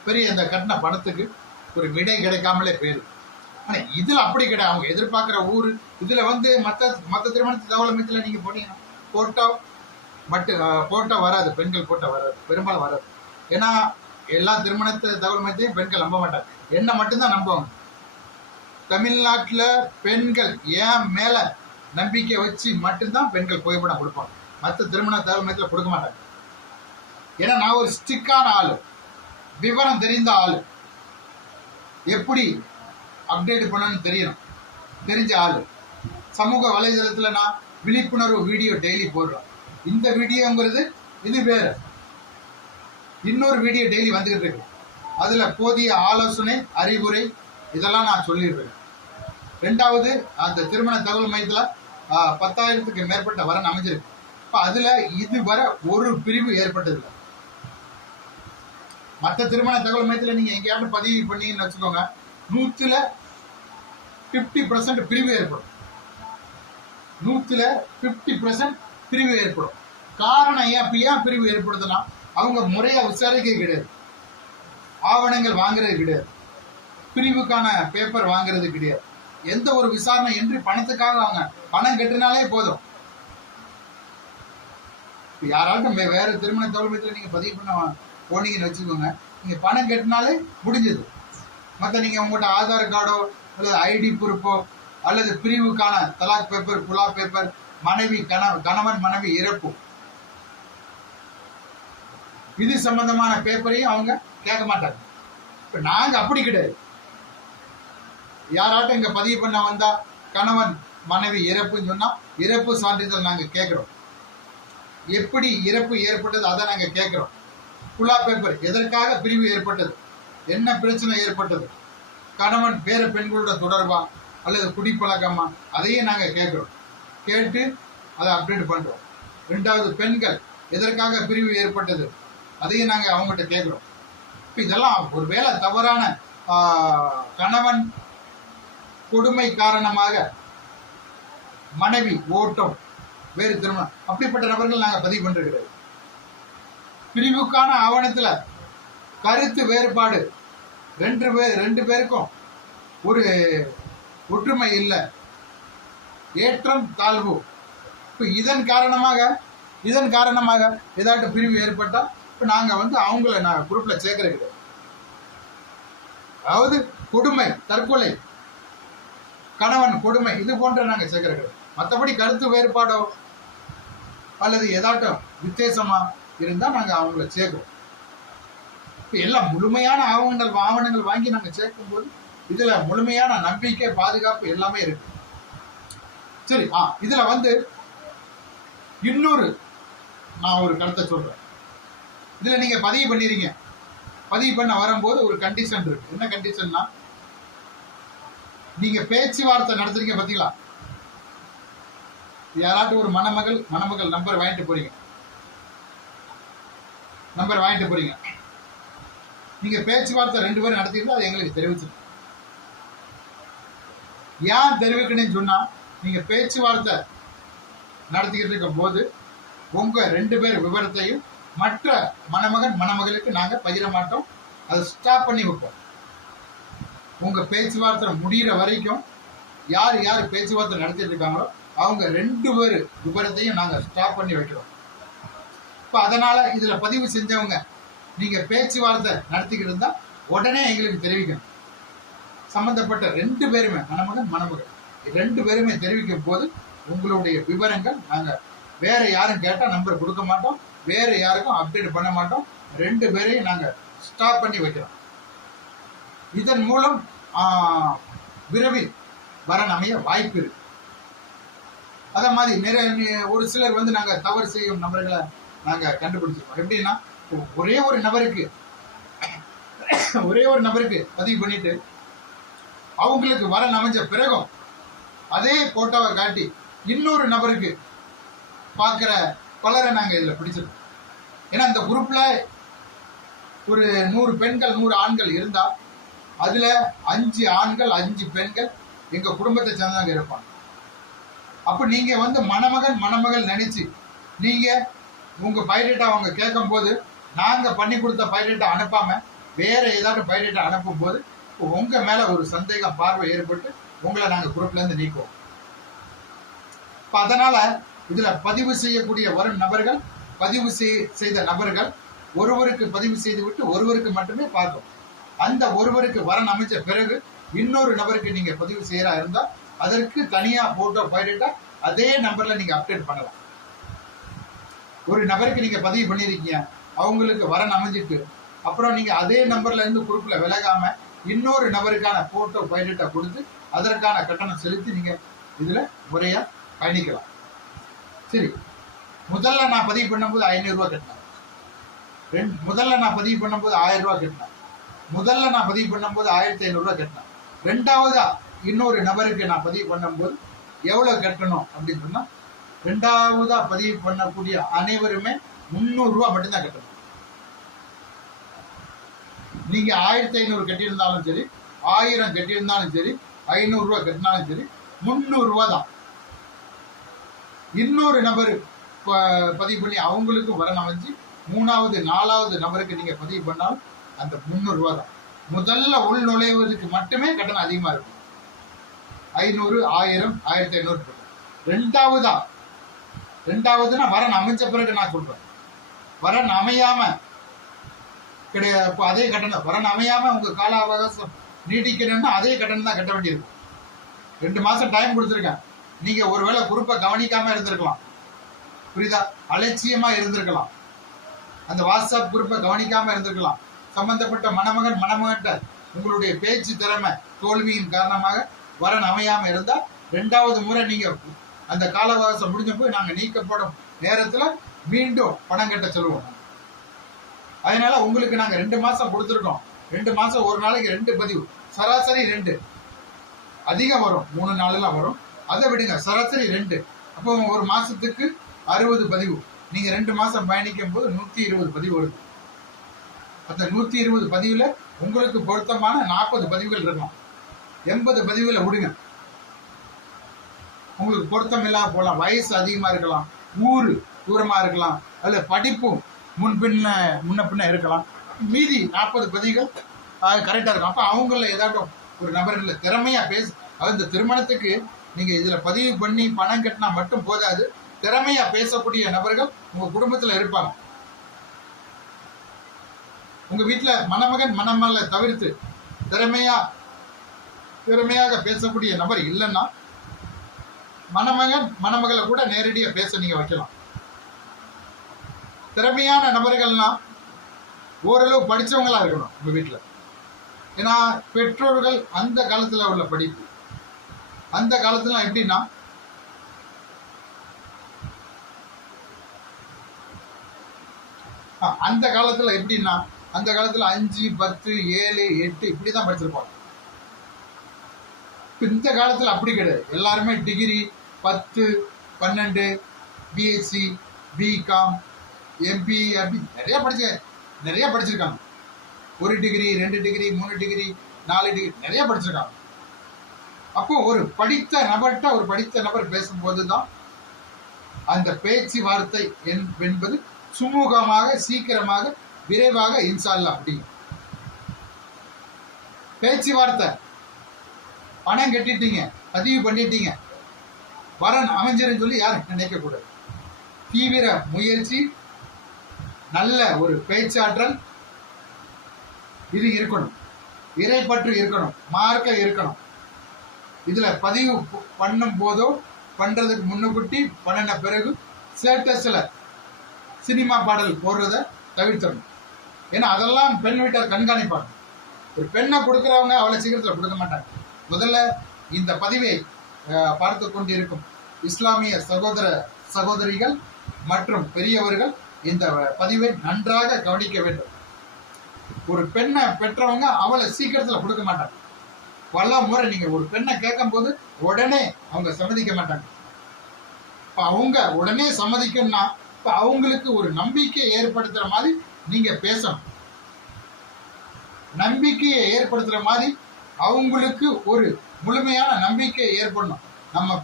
பெரிய இந்த கட்டின பணத்துக்கு ஒரு விடை கிடைக்காமலே போயிரு. ஆனா இதுல அப்படி கிடையாது. அவங்க எதிர்பார்க்கிற ஊரு இதுல வந்து மற்ற திருமண தகவல் மையத்துல நீங்க போனீங்கன்னா போட்டோ வராது. பெண்கள் போட்டோ வராது, பெரும்பாலும் வராது. ஏன்னா எல்லா திருமணத்தை தகவல் மையத்தையும் பெண்கள் நம்ப மாட்டாங்க. என்ன மட்டும்தான் நம்புவாங்க. தமிழ்நாட்டில் பெண்கள் ஏன் மேல நம்பிக்கை வச்சு மட்டும்தான் பெண்கள் புகைப்படம் கொடுப்பாங்க. மற்ற திருமண தகவல் மையத்தில் கொடுக்க மாட்டாங்க. ஏன்னா நான் ஒரு ஸ்டிக்கான ஆளு, விவரம் தெரிந்த ஆளு, எப்படி அப்டேட் பண்ணணும்னு தெரியணும் தெரிஞ்ச ஆளு. சமூக வலைதளத்தில் நான் விழிப்புணர்வு வீடியோ டெய்லி போடுறேன். இந்த வீடியோங்கிறது இது வேற. இன்னொரு வீடியோ டெய்லி வந்துகிட்டு இருக்கு. அதுல போதிய ஆலோசனை, அறிவுரை இதெல்லாம் நான் சொல்லிடுறேன். ரெண்டாவது, அந்த திருமண தகவல் மையத்துல 10,000க்கு மேற்பட்ட வரன் அமைஞ்சிருக்கு. இப்ப அதுல இதுவரை ஒரு பிரிவு ஏற்பட்டது. மற்ற திருமண தகவல் மையத்துல நீங்க எங்கேயாவது பதிவு பண்ணீங்கன்னு வச்சுக்கோங்க, 100ல் 50% பிரிவு ஏற்படும். 100ல் 50% பிரிவு ஏற்படும். காரணம் ஏன் பிரிவு ஏற்படுதுன்னா, அவங்க முறையா விசாரிக்க கிடையாது, ஆவணங்கள் வாங்குறது கிடையாது, பிரிவுக்கான பேப்பர் வாங்குறது கிடையாது, எந்த ஒரு விசாரணை என்று பணத்துக்காக அவங்க பணம் கட்டினாலே போதும். யாராட்டும் வேற திருமண தகவல் நீங்க பதிவு பண்ண போனீங்கன்னு வச்சுக்கோங்க, நீங்க பணம் கட்டினாலே முடிஞ்சது. மற்ற நீங்க உங்கள்கிட்ட ஆதார் கார்டோ அல்லது ஐடி ப்ரூஃபோ அல்லது பிரிவுக்கான தலாக் பேப்பர், புலா பேப்பர், கணவன் மனைவி இறப்பு, இது சம்பந்தமான பேப்பரையும் அவங்க கேட்க மாட்டாங்க. இப்ப நாங்க அப்படி கிடையாது. யாராட்டும் இங்க பதிவு பண்ண வந்தா கணவன் மனைவி இறப்புன்னு சொன்னா இறப்பு சான்றிதழ் நாங்க கேட்கிறோம். எப்படி இறப்பு ஏற்பட்டது அதை நாங்க கேட்கிறோம். புலா பேப்பர், எதற்காக பிரிவு ஏற்பட்டது, என்ன பிரச்சனை ஏற்பட்டது, கணவன் வேற பெண்களோட தொடர்பா அல்லது குடிப்பழக்கமா, அதையும் நாங்க கேட்கிறோம். கேட்டு அதை அப்டேட் பண்றோம். ரெண்டாவது, பெண்கள் எதற்காக பிரிவு ஏற்பட்டது, அதையும் நாங்க அவங்ககிட்ட கேட்கிறோம். இதெல்லாம் ஒருவேளை தவறான கணவன் கொடுமை காரணமாக மனைவி ஓட்டம், வேறு திருமணம், அப்படிப்பட்ட நபர்கள் நாங்க பதிவு பண்றது. பிரிவுக்கான ஆவணத்துல கருத்து வேறுபாடு, ரெண்டு பேருக்கும் ஒரு ஒற்றுமை இல்லை, ஏற்றம் தாழ்வு, இதன் காரணமாக ஏதாட்டும் பிரிவு ஏற்பட்டா இப்ப நாங்க அவங்கள நான் குரூப்ல சேர்க்கிறது. அதாவது கொடுமை, தற்கொலை, கணவன் கொடுமை, இது போன்ற நாங்க சேர்க்கிறது. மற்றபடி கருத்து வேறுபாடோ அல்லது ஏதாட்டும் வித்தியாசமா இருந்தா நாங்க அவங்கள சேர்க்கிறோம். எல்லாம் முழுமையான ஆவணங்கள் வாங்கி நாங்க சேர்க்கும் போது இதுல முழுமையான நம்பிக்கை, பாதுகாப்பு எல்லாமே இருக்கு. சரி, இதுல இன்னொரு நான் ஒரு கருத்தை சொல்றேன். இதுல நீங்க பதிவு பண்ணிருங்க. பதிவு பண்ண வரும்போது ஒரு கண்டிஷன் இருக்கு. என்ன கண்டிஷன்னா, நீங்க பேச்சுவார்த்தை நடத்துறீங்க பாத்தீங்களா, யாராட்டும் ஒரு மணமகள் நம்பர் வாங்கிட்டு போறீங்க. நீங்க பேச்சுவார்த்தை 2 பேரும் நடத்திட்டு அது எங்களுக்கு தெரிவிச்சிருக்கோம். ஏன் தெரிவிக்கணும்னு சொன்னா, நீங்க பேச்சுவார்த்தை நடத்திக்கிட்டு இருக்கும் போது உங்க 2 பேர் விவரத்தையும் மற்ற மணமகளுக்கு நாங்க பகிர மாட்டோம். அதை ஸ்டாப் பண்ணி வைப்போம். உங்க பேச்சுவார்த்தை முடிகிற வரைக்கும் யார் பேச்சுவார்த்தை நடத்திட்டு இருக்காங்களோ அவங்க 2 பேர் விவரத்தையும் நாங்க ஸ்டாப் பண்ணி வைக்கிறோம். இப்ப அதனால இதுல பதிவு செஞ்சவங்க நீங்க பேச்சுவார்த்தை நடத்திக்கிட்டு இருந்தா உடனே எங்களுக்கு தெரிவிக்கணும். சம்பந்தப்பட்ட 2 பேருமே, மணமகள் 2 பேருமே தெரிவிக்கும் போது உங்களுடைய விவரங்கள் நாங்க வேற யாரும் கேட்டா நம்பர் கொடுக்க மாட்டோம், வேற யாருக்கும் அப்டேட் பண்ண மாட்டோம். 2 பேரையும் நாங்க ஸ்டாப் பண்ணி வைக்கிறோம். இதன் மூலம் விரைவில் வரன் அமைய வாய்ப்பு இருக்கு. அத மாதிரி நிறைய ஒரு சிலர் நாங்க தவறு செய்யும் நபர்களை நாங்க கண்டுபிடிச்சிருக்கோம். எப்படின்னா, ஒரே ஒரு நபருக்கு பதிவு பண்ணிட்டு அவங்களுக்கு வரன் அமைஞ்ச பிறகும் அதே போட்டோவை காட்டி இன்னொரு நபருக்கு பார்க்குற பலரை நாங்கள் இதில் பிடிச்சிருக்கோம். ஏன்னா இந்த குரூப்பில் ஒரு 100 பெண்கள் 100 ஆண்கள் இருந்தால் அதில் 5 ஆண்கள் 5 பெண்கள் எங்கள் குடும்பத்தை சேர்ந்தவங்க இருப்பாங்க. அப்போ நீங்கள் வந்து மணமகன் மணமகள் நினச்சி நீங்கள் உங்கள் பயோடேட்டா அவங்க கேட்கும் போது நாங்கள் பண்ணி கொடுத்த பயோடேட்டா அனுப்பாமல் வேறு ஏதாவது பயோடேட்டா அனுப்பும் போது உங்கள் மேலே ஒரு சந்தேகம் பார்வை ஏற்பட்டு உங்களை நாங்கள் குரூப்லேருந்து நீக்குவோம். இப்போ அதனால் இதில் பதிவு செய்யக்கூடிய வரும் நபர்கள் பதிவு செய்த நபர்கள் ஒருவருக்கு பதிவு செய்து விட்டு ஒருவருக்கு மட்டுமே பார்க்கும். அந்த ஒருவருக்கு வரன் அமைச்ச பிறகு இன்னொரு நபருக்கு நீங்கள் பதிவு செய்யறா இருந்தால் அதற்கு தனியாக போட்டோ பயோடேட்டா அதே நம்பரில் நீங்கள் அப்டேட் பண்ணலாம். ஒரு நபருக்கு நீங்கள் பதிவு பண்ணியிருக்கீங்க, அவங்களுக்கு வரன் அமைஞ்சிட்டு அப்புறம் நீங்கள் அதே நம்பர்ல இருந்து குரூப்பில் விலகாமல் இன்னொரு நபருக்கான போட்டோ பயோடேட்டா கொடுத்து அதற்கான கட்டணம் செலுத்தி நீங்கள் இதில் முறையாக பயணிக்கலாம். சரி, முதல்ல நான் பதிவு பண்ணும்போது 500 ரூபா கட்டினேன். முதல்ல நான் பதிவு பண்ணும்போது 1000 ரூபா கட்டினேன். முதல்ல நான் பதிவு பண்ணும்போது 1500 ரூபா கட்டினேன். ரெண்டாவதா இன்னொரு நபருக்கு நான் பதிவு பண்ணும்போது எவ்வளவு கட்டணும் அப்படின்னு சொன்னா, ரெண்டாவதா பதிவு பண்ணக்கூடிய அனைவருமே 300 ரூபா மட்டும்தான் கட்டணும். நீங்க 1500 கட்டியிருந்தாலும் சரி, 1000 கட்டியிருந்தாலும் சரி, 500 ரூபா கட்டினாலும் சரி, 300 ரூபா தான். இன்னொரு நபர் பதிவு பண்ணி அவங்களுக்கு வரன் அமைஞ்சு 3வது 4வது நபருக்கு நீங்க பதிவு பண்ணாலும் அந்த 300 ரூபா தான். முதல்ல உள் நுழைவதற்கு மட்டுமே கட்டணம் அதிகமா இருக்கும். 500, 1000, 1500. ரெண்டாவதுனா வரன் அமைஞ்ச பிறகு நான் சொல்றேன். வரன் அமையாம கிடையாது, அதே கட்டணம். வரன் அமையாம உங்க கால அவகாசம் நீடிக்கணும்னா அதே கட்டணம் தான் கட்ட வேண்டியிருக்கும். 2 மாசம் டைம் கொடுத்துருக்கேன். நீங்க ஒருவேளை குரூப்பை கவனிக்காம இருந்திருக்கலாம், புரியுதா? அலட்சியமா இருந்திருக்கலாம், அந்த வாட்ஸ்அப் குரூப்பை கவனிக்காம இருந்திருக்கலாம். சம்பந்தப்பட்ட மணமகன்கிட்ட உங்களுடைய பேச்சு திறமை தோல்வியின் காரணமாக வரன் அமையாம இருந்தா 2வது முறை நீங்க அந்த கால அவகாசம் முடிஞ்ச போய் நாங்க நீக்கப்படும் நேரத்துல மீண்டும் பணம் கட்ட சொல்லுவோம். அதனால உங்களுக்கு நாங்க 2 மாசம் கொடுத்துருக்கோம். 2 மாசம் ஒரு நாளைக்கு 2 பதிவு, சராசரி 2. அதிகம் வரும், 3 நாளெல்லாம் வரும், அதை விடுங்க. சராசரி 2. அப்போ ஒரு மாசத்துக்கு 60 பதிவு. நீங்க 2 மாசம் பயணிக்கும் போது 120 பதிவு வருது. அந்த 120 பதிவுல உங்களுக்கு பொருத்தமான 40 பதிவுகள் இருக்கலாம். 80 பதிவுகளை விடுங்க. உங்களுக்கு பொருத்தம் இல்லாம போகலாம், வயசு அதிகமா இருக்கலாம், ஊரு தூரமா இருக்கலாம், அதுல படிப்பும் முன்ன பின்ன இருக்கலாம். மீதி 40 பதிவுகள் கரெக்டா இருக்கும். அப்ப அவங்கள ஏதாவது ஒரு நபர்ல திறமையா இந்த திருமணத்துக்கு நீங்க இதுல பதிவு பண்ணி பணம் கட்டினா மட்டும் போதாது, திறமையா பேசக்கூடிய நபர்கள் உங்க குடும்பத்துல இருப்பாங்க. உங்க வீட்டுல மணமகன் மணமகளை தவிர்த்து திறமையாக பேசக்கூடிய நபர் இல்லைன்னா மணமகன் மணமகளை கூட நேரடியாக பேச நீங்க வைக்கலாம். திறமையான நபர்கள்னா ஓரளவு படிச்சவங்களா இருக்கணும் உங்க வீட்டுல. ஏன்னா பெற்றோர்கள் அந்த காலத்துல உள்ள படிப்பு, அந்த காலத்துல எப்படின்னா அந்த காலத்துல 5, 10, 7, 8 இப்படிதான் படிச்சிருப்பாங்க. இந்த காலத்துல அப்படி கிடையாது. எல்லாருமே டிகிரி 10, 12, பிஎஸ்சி, பிகாம், எம்பி அப்படி நிறைய படிச்சிருக்காங்க. 1 டிகிரி 2 டிகிரி 3 டிகிரி 4 டிகிரி நிறைய படிச்சிருக்காங்க. அப்போ ஒரு படித்த நபர் பேசும்போதுதான் அந்த பேச்சு வார்த்தை என்பது சுமூகமாக, சீக்கிரமாக, விரைவாக இன்ஷா அல்லாஹ் முடியும். பேச்சுவார்த்தை பணம் கட்டிட்டீங்க, பதிவு பண்ணிட்டீங்க, வரன் அமைஞ்சிருன்னு சொல்லி யாரும் நினைக்க கூடாது. தீவிர முயற்சி, நல்ல ஒரு பேச்சாற்றல் இது இருக்கணும், இறைப்பற்று இருக்கணும், மார்க்க இருக்கணும். இதுல பதிவு பண்ணும் போதோ பண்றதுக்கு முன்னுக்குட்டி பண்ணின பிறகு ஸ்டேட்டஸ்ல சினிமா பாடல் போடுறத தவிர்த்தணும். ஏன்னா அதெல்லாம் பெண் வீட்டார் கண்காணிப்பாங்க. ஒரு பெண்ணை கொடுக்குறவங்க அவளை சீக்கிரத்தில் கொடுக்க மாட்டாங்க. முதல்ல இந்த பதிவை பார்த்து கொண்டிருக்கும் இஸ்லாமிய சகோதரிகள் மற்றும் பெரியவர்கள் இந்த பதிவை நன்றாக கவனிக்க வேண்டும். ஒரு பெண்ணை பெற்றவங்க அவளை சீக்கிரத்தில் கொடுக்க மாட்டாங்க. பல முறை நீங்க ஒரு பெண்ணை கேட்கும் போது உடனே அவங்க சம்மதிக்க மாட்டாங்க. இப்ப அவங்க உடனே சம்மதிக்கணும்னா இப்ப அவங்களுக்கு ஒரு நம்பிக்கையை ஏற்படுத்துற மாதிரி நீங்க பேசணும். நம்பிக்கையை ஏற்படுத்துற மாதிரி அவங்களுக்கு ஒரு முழுமையான நம்பிக்கையை ஏற்படணும். நம்ம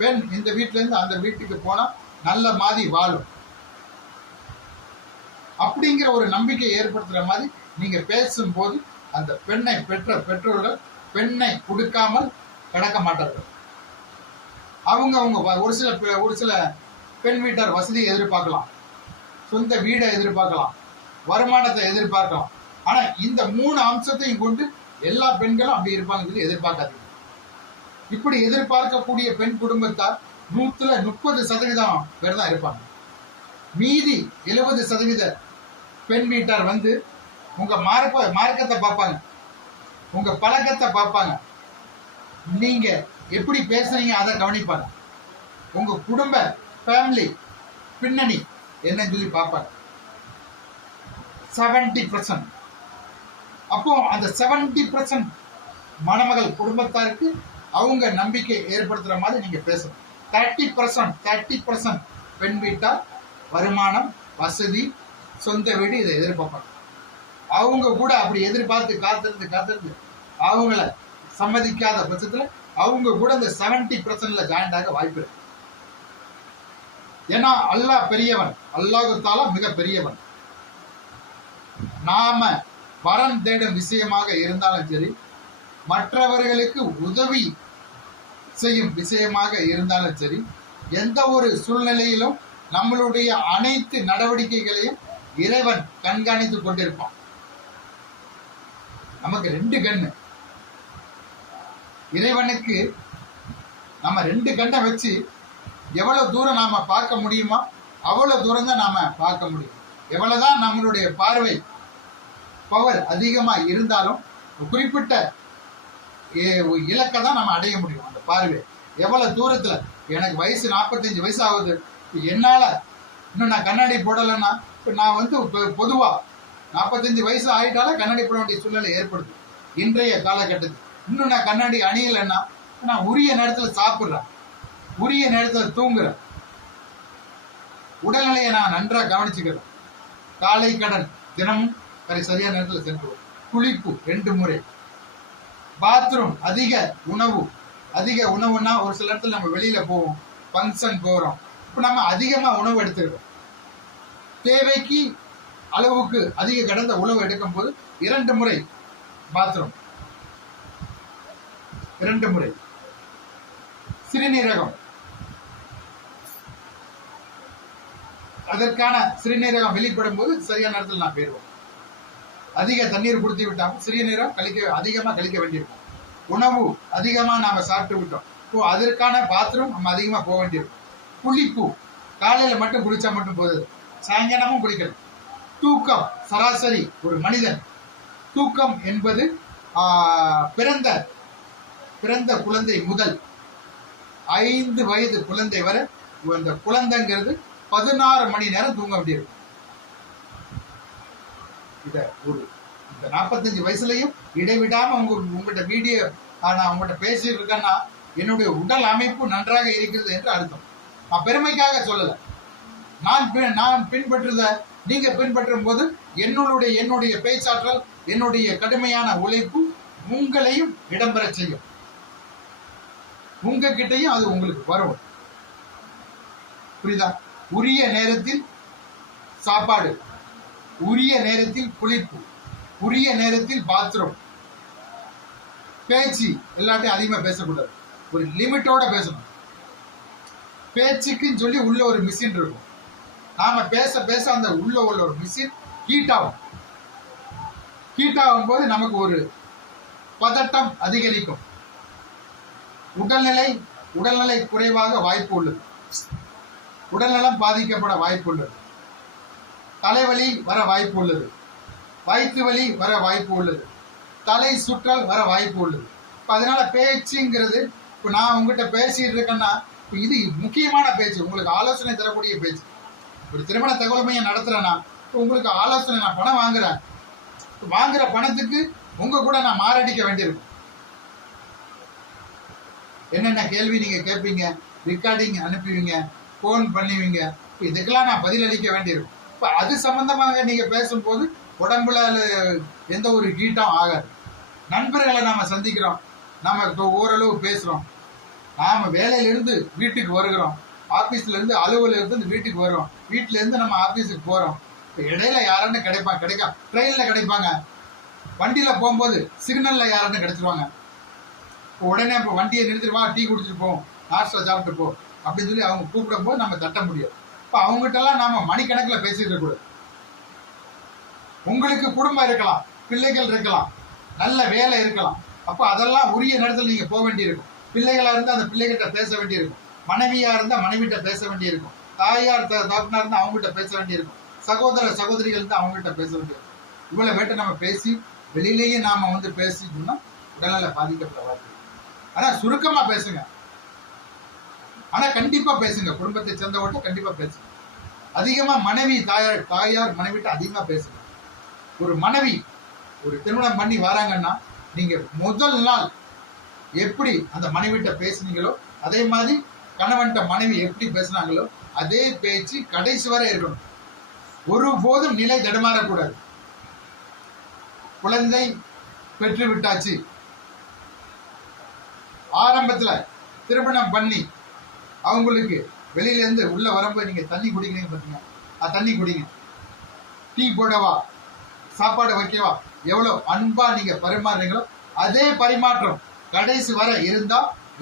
பெண் இந்த வீட்டுல இருந்து அந்த வீட்டுக்கு போனா நல்ல மாதிரி வாழும் அப்படிங்கிற ஒரு நம்பிக்கையை ஏற்படுத்துற மாதிரி நீங்க பேசும்போது அந்த பெண்ணை பெற்ற பெற்றோர்கள் பெண்ணை கொடுக்காமல் கிடக்க மாட்டார்கள். அவங்க ஒரு சில பெண் வீட்டார் வசதியை எதிர்பார்க்கலாம், சொந்த வீடை எதிர்பார்க்கலாம், வருமானத்தை எதிர்பார்க்கலாம். ஆனா இந்த 3 அம்சத்தையும் கொண்டு எல்லா பெண்களும் அப்படி இருப்பாங்க எதிர்பார்க்காதீங்க. இப்படி எதிர்பார்க்கக்கூடிய பெண் குடும்பத்தார் 130% பேர் தான் இருப்பாங்க. மீதி 70% பெண் வீட்டார் வந்து உங்க மார்க்கத்தை பார்ப்பாங்க, உங்க பழக்கத்தை பார்ப்பாங்க, நீங்க எப்படி பேசுறீங்க அதை கவனிப்பாங்க, உங்க குடும்ப ஃபேமிலி பின்னணி என்னன்னு சொல்லி பார்ப்பாங்க. 70%. அப்போ அந்த 70% மணமகள் குடும்பத்தாருக்கு அவங்க நம்பிக்கை ஏற்படுத்துற மாதிரி நீங்க பேசணும். 30% பெண் வீட்டார் வருமானம், வசதி, சொந்த வீடு இதை எதிர்பார்ப்பாங்க. அவங்க கூட அப்படி எதிர்பார்த்து காத்திருந்து அவங்கள சம்மதிக்காத பட்சத்துல அவங்க கூட இந்த 70%ல ஜாயிண்ட் ஆக வாய்ப்பு இருக்கு. ஏன்னா அல்லாஹ் பெரியவன், அல்லாஹ் தஆலா மிக பெரியவன். நாம வரன் தேடும் விஷயமாக இருந்தாலும் சரி, மற்றவர்களுக்கு உதவி செய்யும் விஷயமாக இருந்தாலும் சரி, எந்த ஒரு சூழ்நிலையிலும் நம்மளுடைய அனைத்து நடவடிக்கைகளையும் இறைவன் கண்காணித்துக் கொண்டிருப்பான். நமக்கு 2 கண்ணு, இறைவனுக்கு நம்ம 2 கண்ணை வச்சு எவ்வளவு தூரம் நாம பார்க்க முடியுமோ அவ்வளவு தூரம் தான் நாம பார்க்க முடியும். எவ்வளவுதான் நம்மளுடைய பார்வை பவர் அதிகமா இருந்தாலும் குறிப்பிட்ட இலக்கை தான் நம்ம அடைய முடியும். அந்த பார்வை எவ்வளவு தூரத்துல, எனக்கு வயசு 45 வயசு ஆகுது, என்னால இன்னும் நான் கண்ணாடி போடலைன்னா நான் வந்து பொதுவா 45 வயசு ஆயிட்டால கண்ணாடி போட வேண்டிய சூழ்நிலை ஏற்படுது இன்றைய காலகட்டத்தில். இன்னும் நான் கண்ணாடி அணியலைன்னா நான் உரிய நேரத்துல சாப்பிடுறேன், உரிய நேரத்துல தூங்குறேன், உடல்நிலையை நான் நன்றாக கவனிச்சுக்கிறேன், காலை கடன் தினமும் சரியான நேரத்தில் சென்று குளிப்பு 2 முறை, பாத்ரூம், அதிக உணவுன்னா ஒரு சில இடத்துல நம்ம வெளியில போவோம், ஃபங்க்ஷன் போறோம், இப்ப நம்ம அதிகமா உணவு எடுத்துக்கிறோம். தேவைக்கு அளவுக்கு அதிக கடந்த உணவு எடுக்கும் போது 2 முறை பாத்ரூம், 2 முறை சிறுநீரகம், அதற்கான சிறுநீரகம் வெளிப்படும் போது சரியான நேரத்தில் நான் போயிடுவோம். அதிக தண்ணீர் குடித்து விட்டாலும் சிறுநீரகம் அதிகமா கழிக்க வேண்டியிருக்கும். உணவு அதிகமா நாம சாப்பிட்டு விட்டோம், அதற்கான பாத்ரூம் நம்ம அதிகமா போக வேண்டியிருக்கும். குளிப்பு காலையில மட்டும் குளிச்சா மட்டும் போகுது, சாயங்காலமும் குளிக்கணும். தூக்கம் சராசரி ஒரு மனிதன் தூக்கம் என்பது பிறந்த குழந்தை முதல் 5 வயது குழந்தை வரை இந்த குழந்தைங்கிறது 16 மணி நேரம் தூங்க வேண்டியிருக்கும். இந்த 45 வயசுலயும் இடைவிடாம உங்கள்கிட்ட வீடியோ நான் உங்கள்கிட்ட பேசிட்டு இருக்கேன்னா என்னுடைய உடல் அமைப்பு நன்றாக இருக்கிறது என்று அர்த்தம். நான் பெருமைக்காக சொல்லல, நான் பின்பற்றுத நீங்க பின்பற்றும் போது என்னுடைய பேச்சாற்றல், என்னுடைய கடுமையான உழைப்பு உங்களையும் இடம்பெற செய்யும், உங்ககிட்டையும் அது உங்களுக்கு வரும். புரியுதா? உரிய நேரத்தில் சாப்பாடு, உரிய நேரத்தில் குளிப்பு, உரிய நேரத்தில் பாத்ரூம். பேச்சு எல்லாத்தையும் அதிகமா பேசக்கூடாது, ஒரு லிமிட்டோட பேசணும். பேச்சுக்குன்னு சொல்லி உள்ள ஒரு மிஷின் இருக்கும், நாம பேச பேச அந்த உள்ள ஒரு மிஷின் ஹீட் ஆகும் போது நமக்கு ஒரு பதட்டம் அதிகரிக்கும், உடல்நிலை குறைவாக வாய்ப்பு உள்ளது, உடல்நலம் பாதிக்கப்பட வாய்ப்பு உள்ளது, தலைவலி வர வாய்ப்பு உள்ளது, வயிற்று வலி வர வாய்ப்பு உள்ளது, தலை சுற்றல் வர வாய்ப்பு உள்ளது. அதனால பேச்சுங்கிறது, இப்போ நான் உங்ககிட்ட பேசிட்டு இருக்கேன்னா இது முக்கியமான பேச்சு, உங்களுக்கு ஆலோசனை தரக்கூடிய பேச்சு. ஒரு திருமண தகவல் மையம் நடத்துறேன்னா உங்களுக்கு ஆலோசனை, நான் பணம் வாங்குற பணத்துக்கு உங்க கூட நான் மாரடிக்க வேண்டியிருக்கும். என்னென்ன கேள்வி நீங்க கேட்பீங்க, ரெக்கார்டிங் அனுப்புவீங்க, போன் பண்ணுவீங்க, இதுக்கெல்லாம் நான் பதில் அளிக்க வேண்டியிருக்கும். இப்ப அது சம்பந்தமாக நீங்க பேசும்போது உடம்புல எந்த ஒரு ஹீட்டும் ஆகாது. நண்பர்களை நாம சந்திக்கிறோம், நாம ஓரளவு பேசுறோம், நாம வேலையில இருந்து வீட்டுக்கு வருகிறோம், ஆபீஸ்ல இருந்து அலுவல இருந்து வீட்டுக்கு வரோம், வீட்டுல இருந்து நம்ம ஆபீஸுக்கு போறோம். இடையில யாருன்னு கிடைக்கா, ட்ரெயின்ல கிடைப்பாங்க, வண்டியில போகும்போது சிக்னல்ல யாருன்னு கிடைச்சிருவாங்க. உடனே இப்போ வண்டியை நிறுத்திடுவா, டீ குடிச்சிட்டு போவோம், நாஸ்டா சாப்பிட்டு போ அப்படின்னு சொல்லி அவங்க கூப்பிடும் போது நம்ம தட்ட முடியும். இப்போ அவங்ககிட்ட எல்லாம் நாம மணிக்கணக்கில் பேசிட்டு இருக்கக்கூடாது. உங்களுக்கு குடும்பம் இருக்கலாம், பிள்ளைகள் இருக்கலாம், நல்ல வேலை இருக்கலாம். அப்போ அதெல்லாம் உரிய நேரத்தில் நீங்க போக வேண்டியிருக்கும். பிள்ளைகளா இருந்தா அந்த பிள்ளைகிட்ட பேச வேண்டியிருக்கும், மனைவியா இருந்தா மனைவிட்ட பேச வேண்டியிருக்கும், தாயார் தகப்பனா இருந்தா அவங்ககிட்ட பேச வேண்டியிருக்கும், சகோதர சகோதரிகள் இருந்தா அவங்ககிட்ட பேச வேண்டியிருக்கும். இவ்வளவு வேட்டை நம்ம பேசி வெளியிலேயே நாம வந்து பேசிட்டோம்னா உடல்நல பாதிக்கப்பட வாய்ப்பு. ஆனா சுருக்கமா பேசுங்க, ஆனா கண்டிப்பா பேசுங்க. குடும்பத்தை சேர்ந்தவங்க கண்டிப்பா பேசுங்க. அதிகமா மனைவி தாயார் மனைவிட்ட அதிகமா பேசுங்க. ஒரு மனைவி ஒரு திருமணம் பண்ணி வராங்கன்னா நீங்க முதல் நாள் எப்படி அந்த மனைவிட்ட பேசுனீங்களோ அதே மாதிரி கணவன்கிட்ட மனைவி எப்படி பேசுனாங்களோ அதே பேச்சு கடைசி வரை இருக்கணும். ஒருபோதும் நிலை தடுமாறக்கூடாது. குழந்தை பெற்று விட்டாச்சு, ஆரம்பத்துல திருமணம் பண்ணி அவங்களுக்கு வெளியில இருந்து உள்ள வரும்போது நீங்க தண்ணி குடிக்கிறீங்க பாத்தீங்க, தண்ணி குடிங்க, டீ போடவா, சாப்பாடு வைக்கவா, எவ்வளவு அன்பா நீங்க பரிமாறுறீங்களோ அதே பரிமாற்றம் கடைசி வரை இருந்தா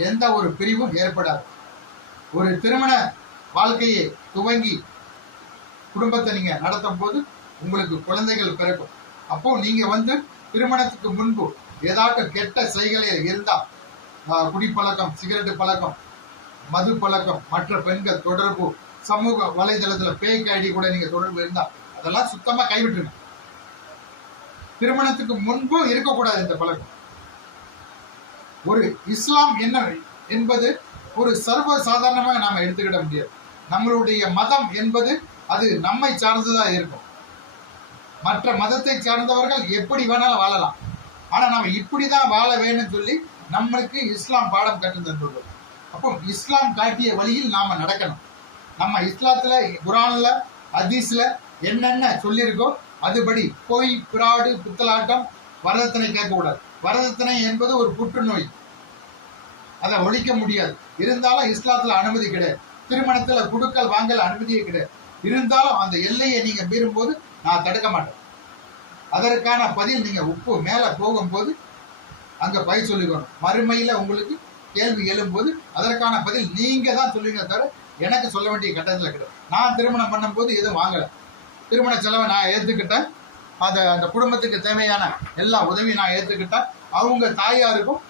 எந்த ஒரு பிரிவும் ஏற்படாது. ஒரு திருமண வாழ்க்கையை துவங்கி குடும்பத்தை நீங்க நடத்தும் போது உங்களுக்கு குழந்தைகள் பிறக்கும். அப்போ நீங்க வந்து திருமணத்துக்கு முன்பு ஏதாட்டும் கெட்ட செய்கைகள் இருந்தா, குடிப்பழக்கம், சிகரெட்டு பழக்கம், மது பழக்கம், மற்ற பெண்கள் தொடர்பு, சமூக வலைதளத்துல பேக் ஐடி கூட நீங்க தொடர்பு இருந்தா அதெல்லாம் சுத்தமா கைவிட்டுருங்க. திருமணத்துக்கு முன்பு இருக்கக்கூடாது இந்த பழக்கம். ஒரு இஸ்லாம் என்ன என்பது ஒரு சர்வ சாதாரணமாக நாம எடுத்துக்கிட முடியாது. நம்மளுடைய மதம் என்பது அது நம்மை சார்ந்ததா இருக்கும். மற்ற மதத்தை சார்ந்தவர்கள் எப்படி வேணாலும் வாழலாம், ஆனா நம்ம இப்படிதான் வாழ வேணும்னு சொல்லி நம்மளுக்கு இஸ்லாம் பாடம் கற்று தந்துள்ளது. அப்போ இஸ்லாம் காட்டிய வழியில் நாம நடக்கணும். நம்ம இஸ்லாத்துல குரான்ல ஹதீஸ்ல என்னென்ன சொல்லியிருக்கோ அதுபடி பொய், பிராடு, புத்தலாட்டம், வரதட்சணை கேட்கக்கூடாது. வரதட்சணை என்பது ஒரு புற்றுநோய், அதை ஒழிக்க முடியாது. இருந்தாலும் இஸ்லாத்துல அனுமதி கிடையாது. திருமணத்துல குடுக்கல் வாங்கல் அனுமதியே கிடையாது. இருந்தாலும் அந்த எல்லையை நீங்க மீறும் போது நான் தடுக்க மாட்டேன். அதற்கான பதில் நீங்க உப்பு மேல போகும்போது அங்க பயிர் சொல்லிக்கணும். மறுமையில உங்களுக்கு கேள்வி எழும்போது அதற்கான பதில் நீங்க தான் சொல்லுவீங்க தவிர எனக்கு சொல்ல வேண்டிய கட்டத்துல கிடையாது. நான் திருமணம் பண்ணும் போது எதுவும் வாங்கல, திருமண செலவை நான் ஏத்துக்கிட்டேன், அந்த குடும்பத்துக்கு தேவையான எல்லா உதவியும் நான் ஏத்துக்கிட்டேன். அவங்க தாயாருக்கும்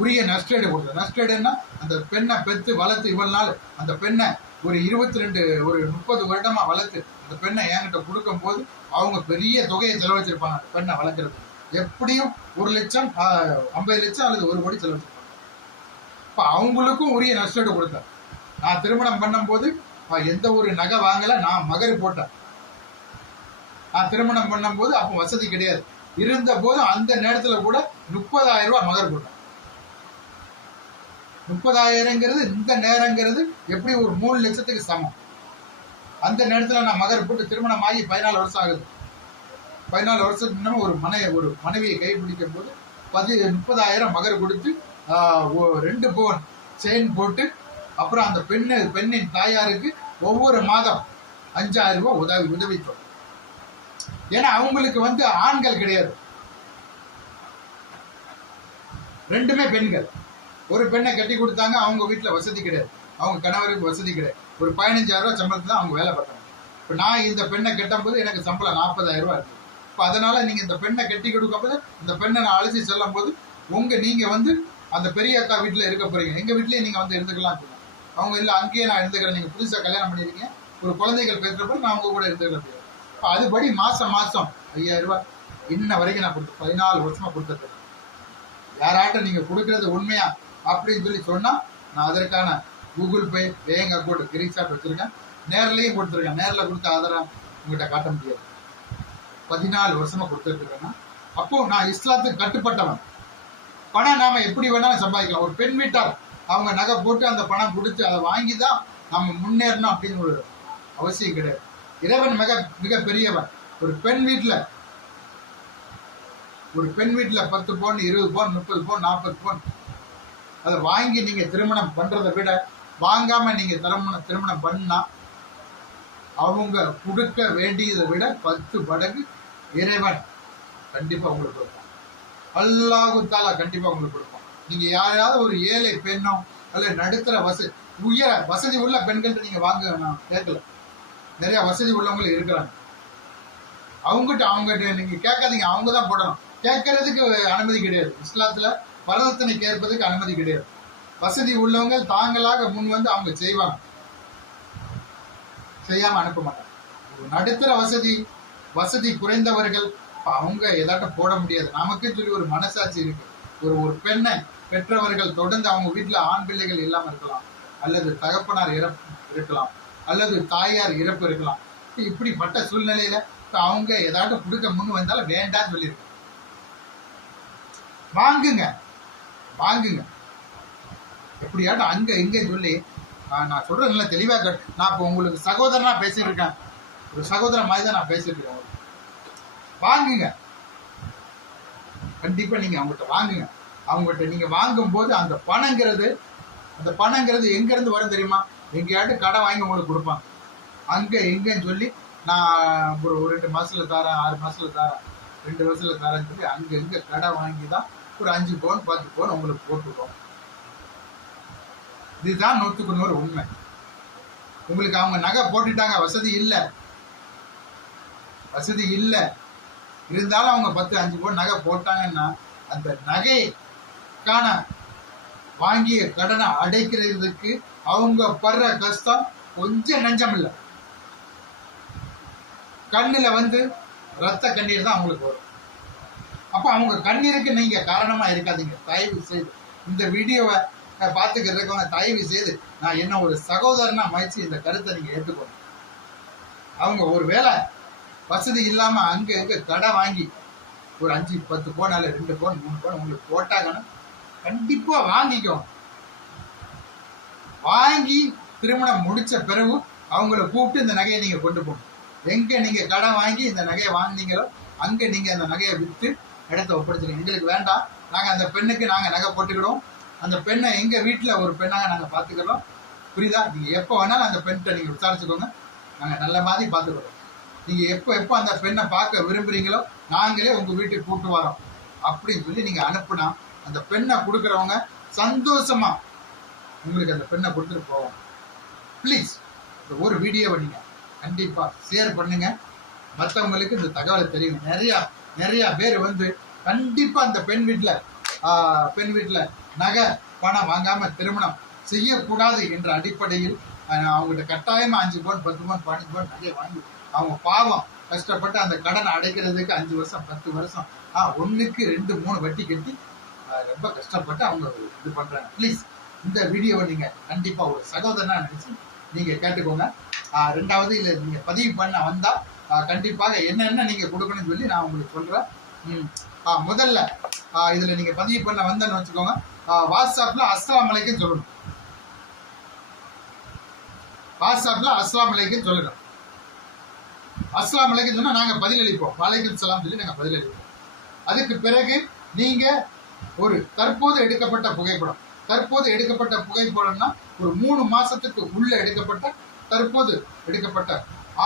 உரிய நஷ்டேடு கொடுத்தேன். நஷ்டேடுன்னா அந்த பெண்ணை பெற்று வளர்த்து இவ்வளவு நாள் அந்த பெண்ணை ஒரு 30 வருடமா வளர்த்து அந்த பெண்ணை என்கிட்ட கொடுக்கும் போது அவங்க பெரிய தொகையை செலவழிச்சிருப்பாங்க. அந்த பெண்ணை வளர்க்கறது எப்படியும் 1 லட்சம் 50 லட்சம் அல்லது 1 கோடி செலவழிச்சிருப்பாங்க. இப்ப அவங்களுக்கும் உரிய நஷ்டேடு கொடுத்தேன். நான் திருமணம் பண்ணும் போது எந்த ஒரு நகை வாங்கல, நான் மகர் போட்டேன். நான் திருமணம் பண்ணும் போது அப்போ வசதி கிடையாது. இருந்த போதும் அந்த நேரத்துல கூட 30,000 ரூபாய் மகர் போட்டேன். 30,000ங்கிறது இந்த நேரங்கிறது எப்படி ஒரு 3 லட்சத்துக்கு சமம். அந்த நேரத்துல நான் மகர் போட்டு திருமணம் ஆகி 14 வருஷம் ஆகுது. 14 வருஷத்துக்கு முன்னாடி ஒரு மனைவியை கைப்பிடிக்கும் போது 30,000 மகர் கொடுத்து 2 பவுன் செயின் போட்டு அப்புறம் அந்த பெண்ணின் தாயாருக்கு ஒவ்வொரு மாதம் 5,000 ரூபாய் உதவித்தோம். ஏன்னா அவங்களுக்கு வந்து ஆண்கள் கிடையாது, 2மே பெண்கள். ஒரு பெண்ணை கட்டி கொடுத்தாங்க, அவங்க வீட்டுல வசதி கிடையாது, அவங்க கணவருக்கு வசதி கிடையாது. ஒரு 15,000 ரூபாய் சம்பளத்துல தான் அவங்க வேலை பார்த்தாங்க. இப்ப நான் இந்த பெண்ணை கட்டும் போது எனக்கு சம்பளம் 40,000 ரூபாய் இருக்கு. இப்ப அதனால நீங்க இந்த பெண்ணை கட்டி கொடுக்கும் போது இந்த பெண்ணை நான் அழைச்சி செல்லும் போது நீங்க வந்து அந்த பெரிய அக்கா வீட்டுல இருக்க போறீங்க, எங்க வீட்லயே நீங்க வந்து இருந்துக்கலாம். அவங்க இல்ல அங்கேயே நான் இருந்துக்கிறேன், நீங்க புதுசா கல்யாணம் பண்ணிருக்கீங்க, ஒரு குழந்தைகள் பெற்றப்ப நான் அவங்க கூட இருந்துக்கிறேன். இப்ப அதுபடி மாசம் 5,000 ரூபாய் இன்ன வரைக்கும் நான் கொடுத்து 14 வருஷமா கொடுத்துருக்கேன். யாராட்டும் நீங்க கொடுக்கறது உண்மையா அப்படின்னு சொல்லி சொன்னா நான் அதற்கான கூகுள் பே, பேங்க் அக்கௌண்ட், கிரீன்ஷாட் வச்சிருக்கேன். நேர்லயும் கொடுத்துருக்கேன். நேரில் கொடுத்த ஆதாரம் உங்ககிட்ட காட்ட முடியாது. 14 வருஷமா கொடுத்துட்டு இருக்கேன்னா அப்போ நான் இஸ்லாத்துக்கு கட்டுப்பட்டவன். பணம் நாம எப்படி வேணாலும் சம்பாதிக்கலாம். ஒரு பெண் வீட்டார் அவங்க நகை போட்டு அந்த பணம் கொடுத்து அதை வாங்கி தான் நம்ம முன்னேறணும் அப்படின்னு ஒரு அவசியம் கிடையாது. இறைவன் மிக மிக பெரியவன். ஒரு பெண் வீட்டுல 10 பவுன் 20 பவுன் 30 பவுன் 40 பவுன் அதை வாங்கி நீங்க திருமணம் பண்றதை விட வாங்காம நீங்க திருமணம் பண்ணா அவங்க கொடுக்க வேண்டியதை விட 10 மடங்கு இறைவன் கண்டிப்பா உங்களுக்கு கொடுப்பான். அல்லாஹ் தஆலா கண்டிப்பா உங்களுக்கு கொடுப்பான். நீங்க யாராவது ஒரு ஏழை பெண்ணோ அல்ல நடுத்தர வசதி உள்ள பெண்கள்கிட்ட நீங்க வாங்க நான் கேட்கல. நிறைய வசதி உள்ளவங்களும் இருக்கிறாங்க. அவங்ககிட்ட நீங்க கேட்காதீங்க, அவங்க தான் போடணும். கேட்கறதுக்கு அனுமதி கிடையாது. இஸ்லாத்துல வரதட்சணை கேட்பதுக்கு அனுமதி கிடையாது. வசதி உள்ளவங்க தாங்களாக முன் வந்து அவங்க செய்வாங்க, செய்யாம அனுப்ப மாட்டாங்க. நடுத்தர வசதி குறைந்தவர்கள் அவங்க எதாட்டும் போட முடியாது. நமக்கு சொல்லி ஒரு மனசாட்சி இருக்கு. ஒரு பெண்ணை பெற்றவர்கள் தொடர்ந்து அவங்க வீட்டுல ஆண் பிள்ளைகள் இல்லாம இருக்கலாம், அல்லது தகப்பனார் இறப்பு இருக்கலாம், அல்லது தாயார் இறப்பு இருக்கலாம். இப்படிப்பட்ட சூழ்நிலையில அவங்க ஏதாவது கொடுக்க முன் வந்தாலும் வேண்டான்னு சொல்லியிருக்கு. வாங்குங்க எப்படியாட்டும் அங்க இங்க சொல்லி நான் சொல்றது நல்லா தெளிவா நான் இப்ப உங்களுக்கு சகோதரனா பேசிட்டு இருக்கேன். ஒரு சகோதரன் மாதிரி தான் நான் பேசிட்டு இருக்கேன். வாங்குங்க, கண்டிப்பா நீங்க அவங்ககிட்ட வாங்குங்க. அவங்ககிட்ட நீங்க வாங்கும் போது அந்த பணங்கிறது எங்க இருந்து வரும் தெரியுமா? எங்கேயாட்டு கடன் வாங்கி உங்களுக்கு கொடுப்பாங்க. அங்க எங்கன்னு சொல்லி நான் ஒரு 2 மாசத்துல தரேன், 6 மாசத்துல தரேன், 2 வருஷத்துல தரேன்னு சொல்லி அங்க எங்க கடன் வாங்கி தான் ஒரு 5 பவுன் 10 பவுன் உங்களுக்கு போட்டுருக்கோம். இதுதான் 100க்கு 100 உண்மை. உங்களுக்கு அவங்க நகை போட்டுட்டாங்க, வசதி இல்லை இருந்தாலும் அவங்க 10-5 பவுன் நகை போட்டாங்கன்னா அந்த நகைக்கான வாங்கிய கடனை அடைக்கிறதுக்கு அவங்க படுற கஷ்டம் கொஞ்சம் நஞ்சம் இல்லை. கண்ணுல ரத்த கண்ணீர் தான் அவங்களுக்கு வரும். அப்ப அவங்க கண்ணீருக்கு நீங்க காரணமா இருக்காதீங்க. தயவு செய்து இந்த வீடியோவை பார்த்துக்கிறதுக்கு தயவு செய்து நான் என்ன ஒரு சகோதரனா மதிச்சு இந்த கருத்தை நீங்க ஏற்றுக்கணும். அவங்க ஒரு வேளை வசதி இல்லாம அங்க இங்க கடை வாங்கி ஒரு 5-10 பவுன் அல்ல 2 பவுன் 3 பவுன் உங்களுக்கு போட்டாங்கன்னா கண்டிப்பா வாங்கிக்கும். வாங்கி திருமணம் முடிச்ச பிறகு அவங்கள கூப்பிட்டு இந்த நகையை நீங்க கொண்டு போகணும். எங்க நீங்க கடன் வாங்கி இந்த நகையை வாங்கினீங்களோ அங்க நீங்க அந்த நகையை விற்று இடத்த ஒப்படைச்சிருங்க. எங்களுக்கு வேண்டாம், நாங்க அந்த பெண்ணுக்கு நாங்க நகை போட்டுக்கிறோம், அந்த பெண்ணை எங்க வீட்டுல ஒரு பெண்ணாக நாங்க பாத்துக்கிறோம். புரியுதா? நீங்க எப்ப வேணாலும் அந்த பெண்கிட்ட நீங்க விசாரிச்சுக்கோங்க, நாங்க நல்ல மாதிரி பாத்துக்கிறோம். நீங்க எப்ப அந்த பெண்ணை பார்க்க விரும்புறீங்களோ நாங்களே உங்க வீட்டுக்கு கூப்பிட்டு வரோம் அப்படின்னு சொல்லி நீங்க அனுப்புனா அந்த பெண்ணை கொடுக்குறவங்க சந்தோஷமா உங்களுக்கு அந்த பெண்ணை கொடுத்துட்டு போவோம். ப்ளீஸ் ஒரு வீடியோவை நீங்க கண்டிப்பா ஷேர் பண்ணுங்க, மற்றவங்களுக்கு இந்த தகவலை தெரியும். நிறைய பேர் கண்டிப்பா அந்த பெண் வீட்டுல நகை பணம் வாங்காம திருமணம் செய்யக்கூடாது என்ற அடிப்படையில் அவங்ககிட்ட கட்டாயமா 5 பவுன் 10 பவுன் 15 பவுன் நகையை வாங்கி அவங்க பாவம் கஷ்டப்பட்டு அந்த கடனை அடைக்கிறதுக்கு 5 வருஷம் 10 வருஷம் 1க்கு 2 3 வட்டி கட்டி ரொம்ப கஷ்டப்பட்டு அவங்க இது பண்றாங்க. ப்ளீஸ் இந்த வீடியோவை நீங்க கண்டிப்பா ஒரு சகோதரனா நினைச்சு நீங்க கேட்டுக்கோங்க. 2வது இல்ல நீங்க பதிவு பண்ண வந்தா கண்டிப்பாக என்னென்ன நீங்க கொடுக்கணும்னு சொல்லி நான் உங்களுக்கு சொல்றேன். முதல்ல இதுல நீங்க பதிவு பண்ண வந்தேன்னு வச்சுக்கோங்க, வாட்ஸ்அப்ல அஸ்ஸலாமு அலைக்கும் சொல்லணும். வாட்ஸ்அப்ல அஸ்ஸலாமு அலைக்கும் சொல்லணும். அஸ்ஸலாமு அலைக்கும் சொன்னா நாங்க பதிலளிப்போம். வலைக்கும் சலாம் சொல்லி நாங்க பதிலளிப்போம். அதுக்கு பிறகு நீங்க ஒரு தற்போது எடுக்கப்பட்ட புகைப்படம்னா ஒரு 3 மாசத்துக்கு உள்ள எடுக்கப்பட்ட தற்போது எடுக்கப்பட்ட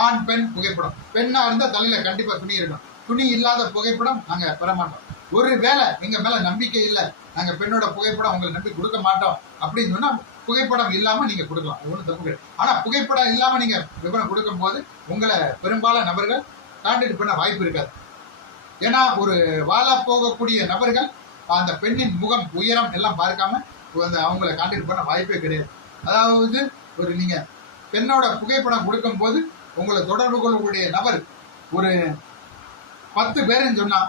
ஆண் பெண் புகைப்படம். பெண்ணா இருந்தா தலையில கண்டிப்பா துணி இருக்கணும். துணி இல்லாத புகைப்படம் நாங்க பெற மாட்டோம். ஒரு வேளை எங்க மேல நம்பிக்கை இல்லை, நாங்க பெண்ணோட புகைப்படம் உங்களை நம்பி கொடுக்க மாட்டோம் அப்படின்னு சொன்னா புகைப்படம் இல்லாம நீங்க கொடுக்கலாம், ஒன்றும் தப்பு கிடையாது. ஆனா புகைப்படம் இல்லாம நீங்க விவரம் கொடுக்கும் போது உங்களை பெரும்பாலான நபர்கள் கான்டாக்ட் பண்ண வாய்ப்பு இருக்காது. ஏன்னா ஒரு வாழ போகக்கூடிய நபர்கள் அந்த பெண்ணின் முகம் உயரம் எல்லாம் பார்க்காம அவங்களை கான்டாக்ட் பண்ண வாய்ப்பே கிடையாது. அதாவது ஒரு நீங்க பெண்ணோட புகைப்படம் கொடுக்கும் போது உங்களை தொடர்பு கொள்ளக்கூடிய நபர் ஒரு 10 பேருன்னு சொன்னா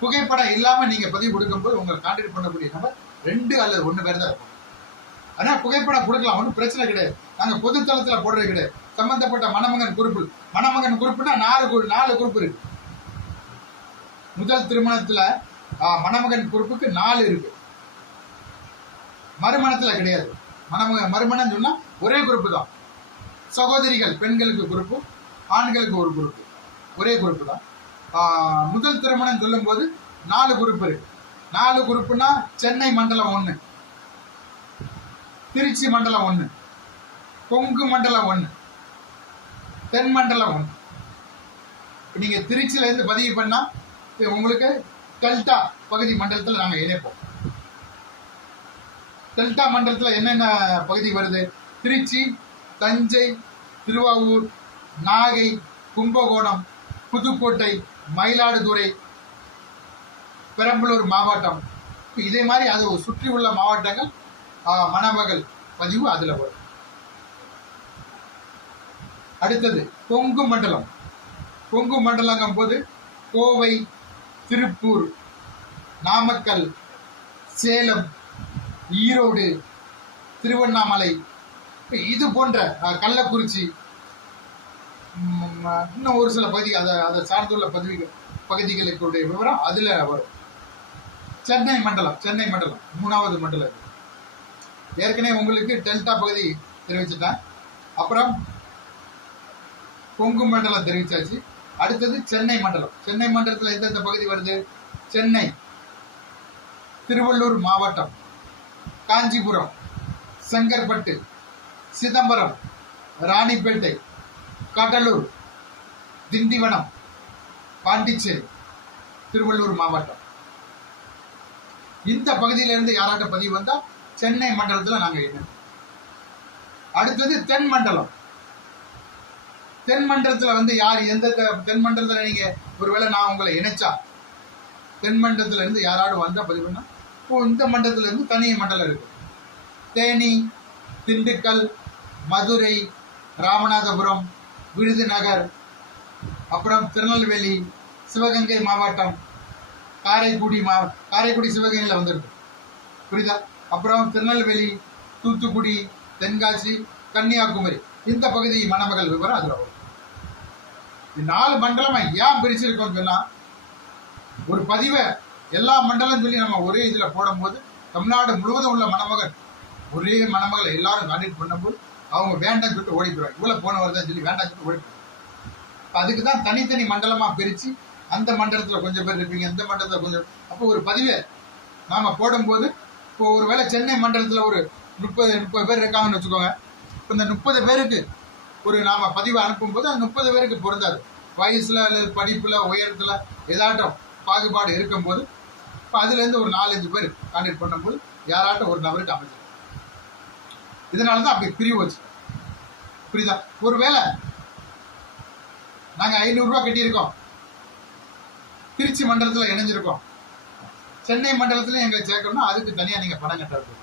புகைப்படம் இல்லாம நீங்க பதிவு கொடுக்கும் போது உங்களை கான்டாக்ட் பண்ணக்கூடிய நபர் 2 அல்லது 1 பேர் தான் இருக்கும். ஆனா புகைப்படம் கொடுக்கலாம், ஒன்றும் பிரச்சனை கிடையாது. நாங்க பொதுத்தளத்துல போடுறது கிடையாது. சம்பந்தப்பட்ட மணமகன் குரூப்புனா 4 குரூப் இருக்கு. முதல் திருமணத்துல மணமகன் குறிப்புக்கு 4 இருக்கு. மறுமணத்துல கிடையாது. மறுமணம் சொன்னா ஒரே குறிப்பு தான். சகோதரிகள் பெண்களுக்கு குறிப்பு, ஆண்களுக்கு ஒரு குறிப்பு, ஒரே குறிப்பு தான். முதல் திருமணம் சொல்லும் போது 4 குறிப்பு இருக்கு. 4 குறிப்புனா சென்னை மண்டலம் 1, திருச்சி மண்டலம் 1, கொங்கு மண்டலம் 1, தென் மண்டலம் 1. நீங்க திருச்சியில இருந்து பதிவு பண்ணா உங்களுக்கு டெல்டா பகுதி மண்டலத்தில் நாங்கள் இணைப்போம். டெல்டா மண்டலத்தில் என்னென்ன பகுதி வருது? திருச்சி, தஞ்சை, திருவாரூர், நாகை, கும்பகோணம், புதுக்கோட்டை, மயிலாடுதுறை, பெரம்பலூர் மாவட்டம். இதே மாதிரி அது சுற்றி உள்ள மாவட்டங்கள் மணமகள் பதிவு அதுல வரும். அடுத்தது கொங்கு மண்டலம். கொங்கு மண்டலம் போது கோவை, திருப்பூர், நாமக்கல், சேலம், ஈரோடு, திருவண்ணாமலை, இது போன்ற கள்ளக்குறிச்சி, இன்னும் ஒரு சில பகுதி அதை சார்ந்துள்ள பகுதிகளுக்குடைய விவரம் அதுல வரும். சென்னை மண்டலம் 3வது மண்டலம். ஏற்கனவே உங்களுக்கு டெல்டா பகுதி தெரிவிச்சுட்டேன். அப்புறம் கொங்கு மண்டலம் தெரிவிச்சாச்சு. அடுத்தது சென்னை மண்டலம். சென்னை மண்டலத்தில் எந்தெந்த பகுதி வருது? சென்னை, திருவள்ளூர் மாவட்டம், காஞ்சிபுரம், செங்கற்பட்டு, சிதம்பரம், ராணிப்பேட்டை, கடலூர், திண்டிவனம், பாண்டிச்சேரி, திருவள்ளூர் மாவட்டம். இந்த பகுதியிலிருந்து யாராட்ட பதிவு வந்தா சென்னை மண்டலத்தில் நாங்கள் இணைப்போம். அடுத்தது தென் மண்டலம். தென் மண்டலத்தில் யார் எந்த தென் மண்டலத்தில் நீங்க ஒருவேளை நான் உங்களை இணைச்சா தென் மண்டலத்துல இருந்து யாராவது வந்தா பதிவு பண்ணா இந்த மண்டலத்துல இருந்து தனி மண்டலம் இருக்கு. தேனி, திண்டுக்கல், மதுரை, ராமநாதபுரம், விருதுநகர், அப்புறம் திருநெல்வேலி, சிவகங்கை மாவட்டம், காரைக்குடி சிவகங்கையில் வந்துருக்கு. புரியுதா? அப்புறம் திருநெல்வேலி, தூத்துக்குடி, தென்காசி, கன்னியாகுமரி, இந்த பகுதி மணமகள் விவரம் அதுல வரும். 4 மண்டலமா ஏன் பிரிச்சிருக்கோம் சொன்னா, ஒரு பதிவை எல்லா மண்டலம் சொல்லி நம்ம ஒரே இதுல போடும் போது தமிழ்நாடு முழுவதும் உள்ள ஒரே மணமகளை எல்லாரும் கான்டாக்ட் பண்ணும்போது அவங்க வேண்டாம் சொல்லிட்டு ஓடி போயிடுவாங்க. இவ்வளவு போன வருதான் சொல்லி வேண்டாம் சொல்லிட்டு ஓடி போயிடுவாங்க. அதுக்கு தான் தனித்தனி மண்டலமா பிரிச்சு அந்த மண்டலத்துல கொஞ்சம் பேர் இருப்பீங்க, இந்த மண்டலத்துல கொஞ்சம். அப்போ ஒரு பதிவை நாம போடும்போது இப்போ ஒருவேளை சென்னை மண்டலத்துல ஒரு 30 பேர் இருக்காங்கன்னு வச்சுக்கோங்க. இப்போ இந்த 30 பேருக்கு நாம பதிவை அனுப்பும் போது அந்த 30 பேருக்கு பொருந்தாது. வயசுல அல்லது படிப்புல உயரத்துல ஏதாட்டும் பாகுபாடு இருக்கும்போது இப்போ அதுல இருந்து ஒரு 4-5 பேர் கான்டாக்ட் பண்ணும்போது யாராட்டும் ஒரு நபருக்கு அமைச்சிடும். இதனாலதான் அப்படி பிரிவு வச்சு. புரியுதா? ஒருவேளை நாங்க 500 ரூபாய் கட்டியிருக்கோம், திருச்சி மண்டலத்துல இணைஞ்சிருக்கோம், சென்னை மண்டலத்திலும் எங்களை சேர்க்கணும்னா அதுக்கு தனியா நீங்க பணம் கட்ட.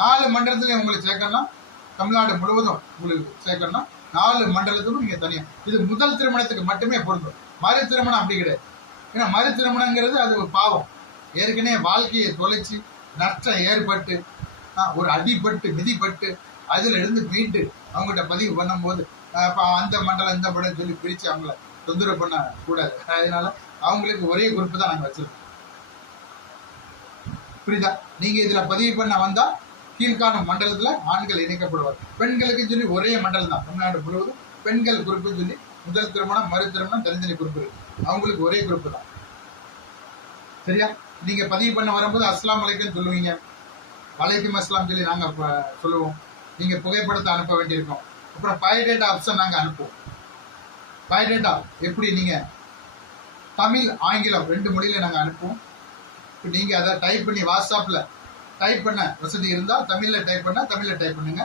4 மண்டலத்திலையும் உங்களுக்கு சேர்க்கணும்னா தமிழ்நாடு முழுவதும் உங்களுக்கு சேர்க்கணும்னா 4 மண்டலத்துக்கும் நீங்க தனியா. இது முதல் திருமணத்துக்கு மட்டுமே பொருந்தும். மறு திருமணம் அப்படி கிடையாது. ஏன்னா மறு திருமணங்கிறது அது ஒரு பாவம். ஏற்கனவே வாழ்க்கையை தொலைச்சி நஷ்டம் ஏற்பட்டு ஒரு அடிபட்டு மிதிப்பட்டு அதுல இருந்து மீண்டு அவங்ககிட்ட பதிவு பண்ணும் போது அந்த மண்டலம் இந்த மண்டலம் சொல்லி பிரிச்சு அவங்கள தொந்தரவு பண்ண கூடாது. அதனால அவங்களுக்கு ஒரே குறிப்பு தான் நாங்க வச்சிருக்கோம். புரியுதா? நீங்க இதுல பதிவு பண்ண வந்தா கீழ்காணும் மண்டலத்துல ஆண்கள் இணைக்கப்படுவார். பெண்களுக்கு சொல்லி ஒரே மண்டலம் தான் தமிழ்நாடு முழுவதும். பெண்கள் குறிப்பு சொல்லி முதல் திருமணம் மறு திருமணம் தனித்தனி குறிப்பு இருக்கு. அவங்களுக்கு ஒரே குறிப்பு தான். சரியா? நீங்க பதிவு பண்ண வரும்போது அஸ்லாம் வலைக்கும் சொல்லுவீங்க, வலைக்கும் அஸ்லாம் சொல்லி நாங்க சொல்லுவோம். நீங்க புகைப்படத்தை அனுப்ப வேண்டியிருக்கோம். அப்புறம் பயோடேட்டா ஆப்ஷன் நாங்க அனுப்புவோம். பயோடேட்டா எப்படி நீங்க தமிழ் ஆங்கிலம் 2 மொழியில நாங்க அனுப்புவோம். நீங்க அதை டைப் பண்ணி வாட்ஸ்அப்ல டைப் பண்ண வசதி இருந்தால் தமிழ்ல டைப் பண்ணா தமிழ்ல டைப் பண்ணுங்க,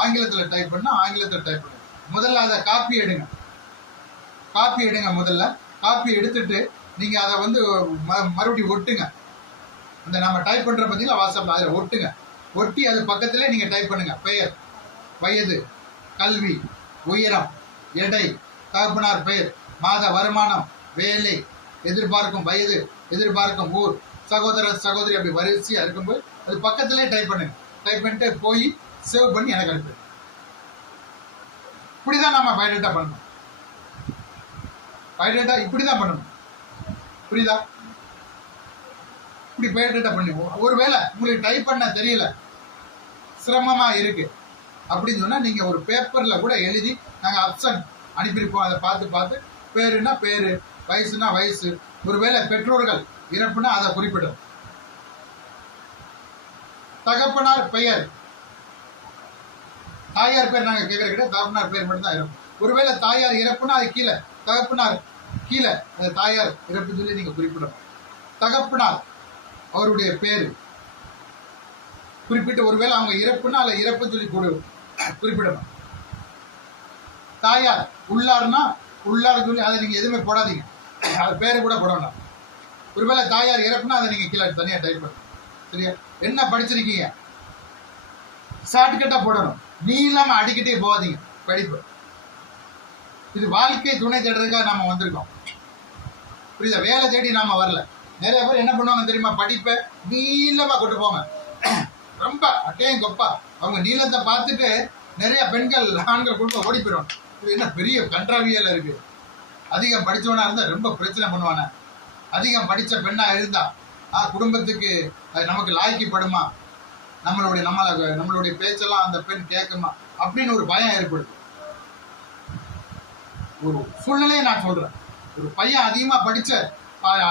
ஆங்கிலத்துல டைப் பண்ணா ஆங்கிலத்துல டைப் பண்ணுங்க. முதல்ல அதை காப்பி எடுங்க. முதல்ல காப்பி எடுத்துட்டு நீங்க அதை மறுபடியும் ஒட்டுங்க. அந்த நம்ம டைப் பண்ற பார்த்தீங்களா வாட்ஸ்அப்ல, அதில் ஒட்டுங்க. ஒட்டி அது பக்கத்திலே நீங்க டைப் பண்ணுங்க. பெயர், வயது, கல்வி, உயரம், எடை, தகப்பனார் பெயர், மாத வருமானம், வேலை, எதிர்பார்க்கும் வயது, எதிர்பார்க்கும் ஊர், சகோதரர் சகோதரி, அப்படி வரிசையா இருக்கும்போது அது பக்கத்திலே டைப் பண்ணுங்க. டைப் பண்ணிட்டு போய் சேவ் பண்ணி எனக்கு அனுப்பு. இப்படிதான் நம்ம பயோடேட்டா பண்ணணும். பயோடேட்டா இப்படிதான் பண்ணணும். புரியுதா? இப்படி பேட்டை பண்ணி ஒருவேளை உங்களுக்கு டைப் பண்ண தெரியல, சிரமமா இருக்கு அப்படின்னு சொன்னா நீங்க ஒரு பேப்பர்ல கூட எழுதி நாங்க ஆப்ஷன் அனுப்பியிருப்போம். அதை பார்த்து பார்த்து பேருன்னா பேரு, வயசுனா வயசு, ஒருவேளை பெற்றோர்கள் இறப்புனா அதை குறிப்பிடும். தகப்பனார் பெயர், தாயார் பேர் நாங்க கேட்கற கிட்ட தகப்பனார் பேர் மட்டும் தான் இருக்கும். ஒருவேளை தாயார் இறப்புனா அது கீழே தகப்பனார், கீழே தாயார் இறப்பு சொல்லி நீங்க குறிப்பிடணும். தகப்பனார் அவருடைய பேரு குறிப்பிட்டு, ஒருவேளை அவங்க இறப்புனா அல்ல இறப்பு சொல்லி குறிப்பிடணும். தாயார் உள்ளார்னா உள்ளார் சொல்லி அதை நீங்க எதுவுமே போடாதீங்க, அது பேரு கூட போட வேண்டாம். ஒருவேளை தாயார் இறப்புனா அதை நீங்க கீழே தனியா டைப் பண்ணணும். சரியா? என்ன படிச்சிருக்கீங்க ஷார்ட்கட்டா போடணும், நீளமா அடிக்கிட்டே போகாதீங்க படிப்பு. இது வாழ்க்கை துணை தேடுறதுக்காக நாம வந்திருக்கோம், புரியுதா? வேலை தேடி நாம வரல. நிறைய பேர் என்ன பண்ணுவாங்க தெரியுமா, படிப்பை நீளமா கொண்டு போங்க, ரொம்ப அட்டையும் கொப்பா. அவங்க நீளத்தை பார்த்துட்டு நிறைய பெண்கள் ஆண்கள் குடும்பம் ஓடி போயிடும். இது என்ன பெரிய கன்றாவியல் இருக்கு. அதிகம் படிச்சவனா இருந்தா ரொம்ப பிரச்சனை பண்ணுவானே, அதிகம் படிச்ச பெண்ணா இருந்தா குடும்பத்துக்கு நமக்கு லாய்க்கப்படுமா, நம்மளுடைய பேச்செல்லாம் அந்த பெண் கேட்குமா அப்படின்னு ஒரு பயம் ஏற்படுது. ஒரு சூழ்நிலையை நான் சொல்றேன். ஒரு பையன் அதிகமா படிச்ச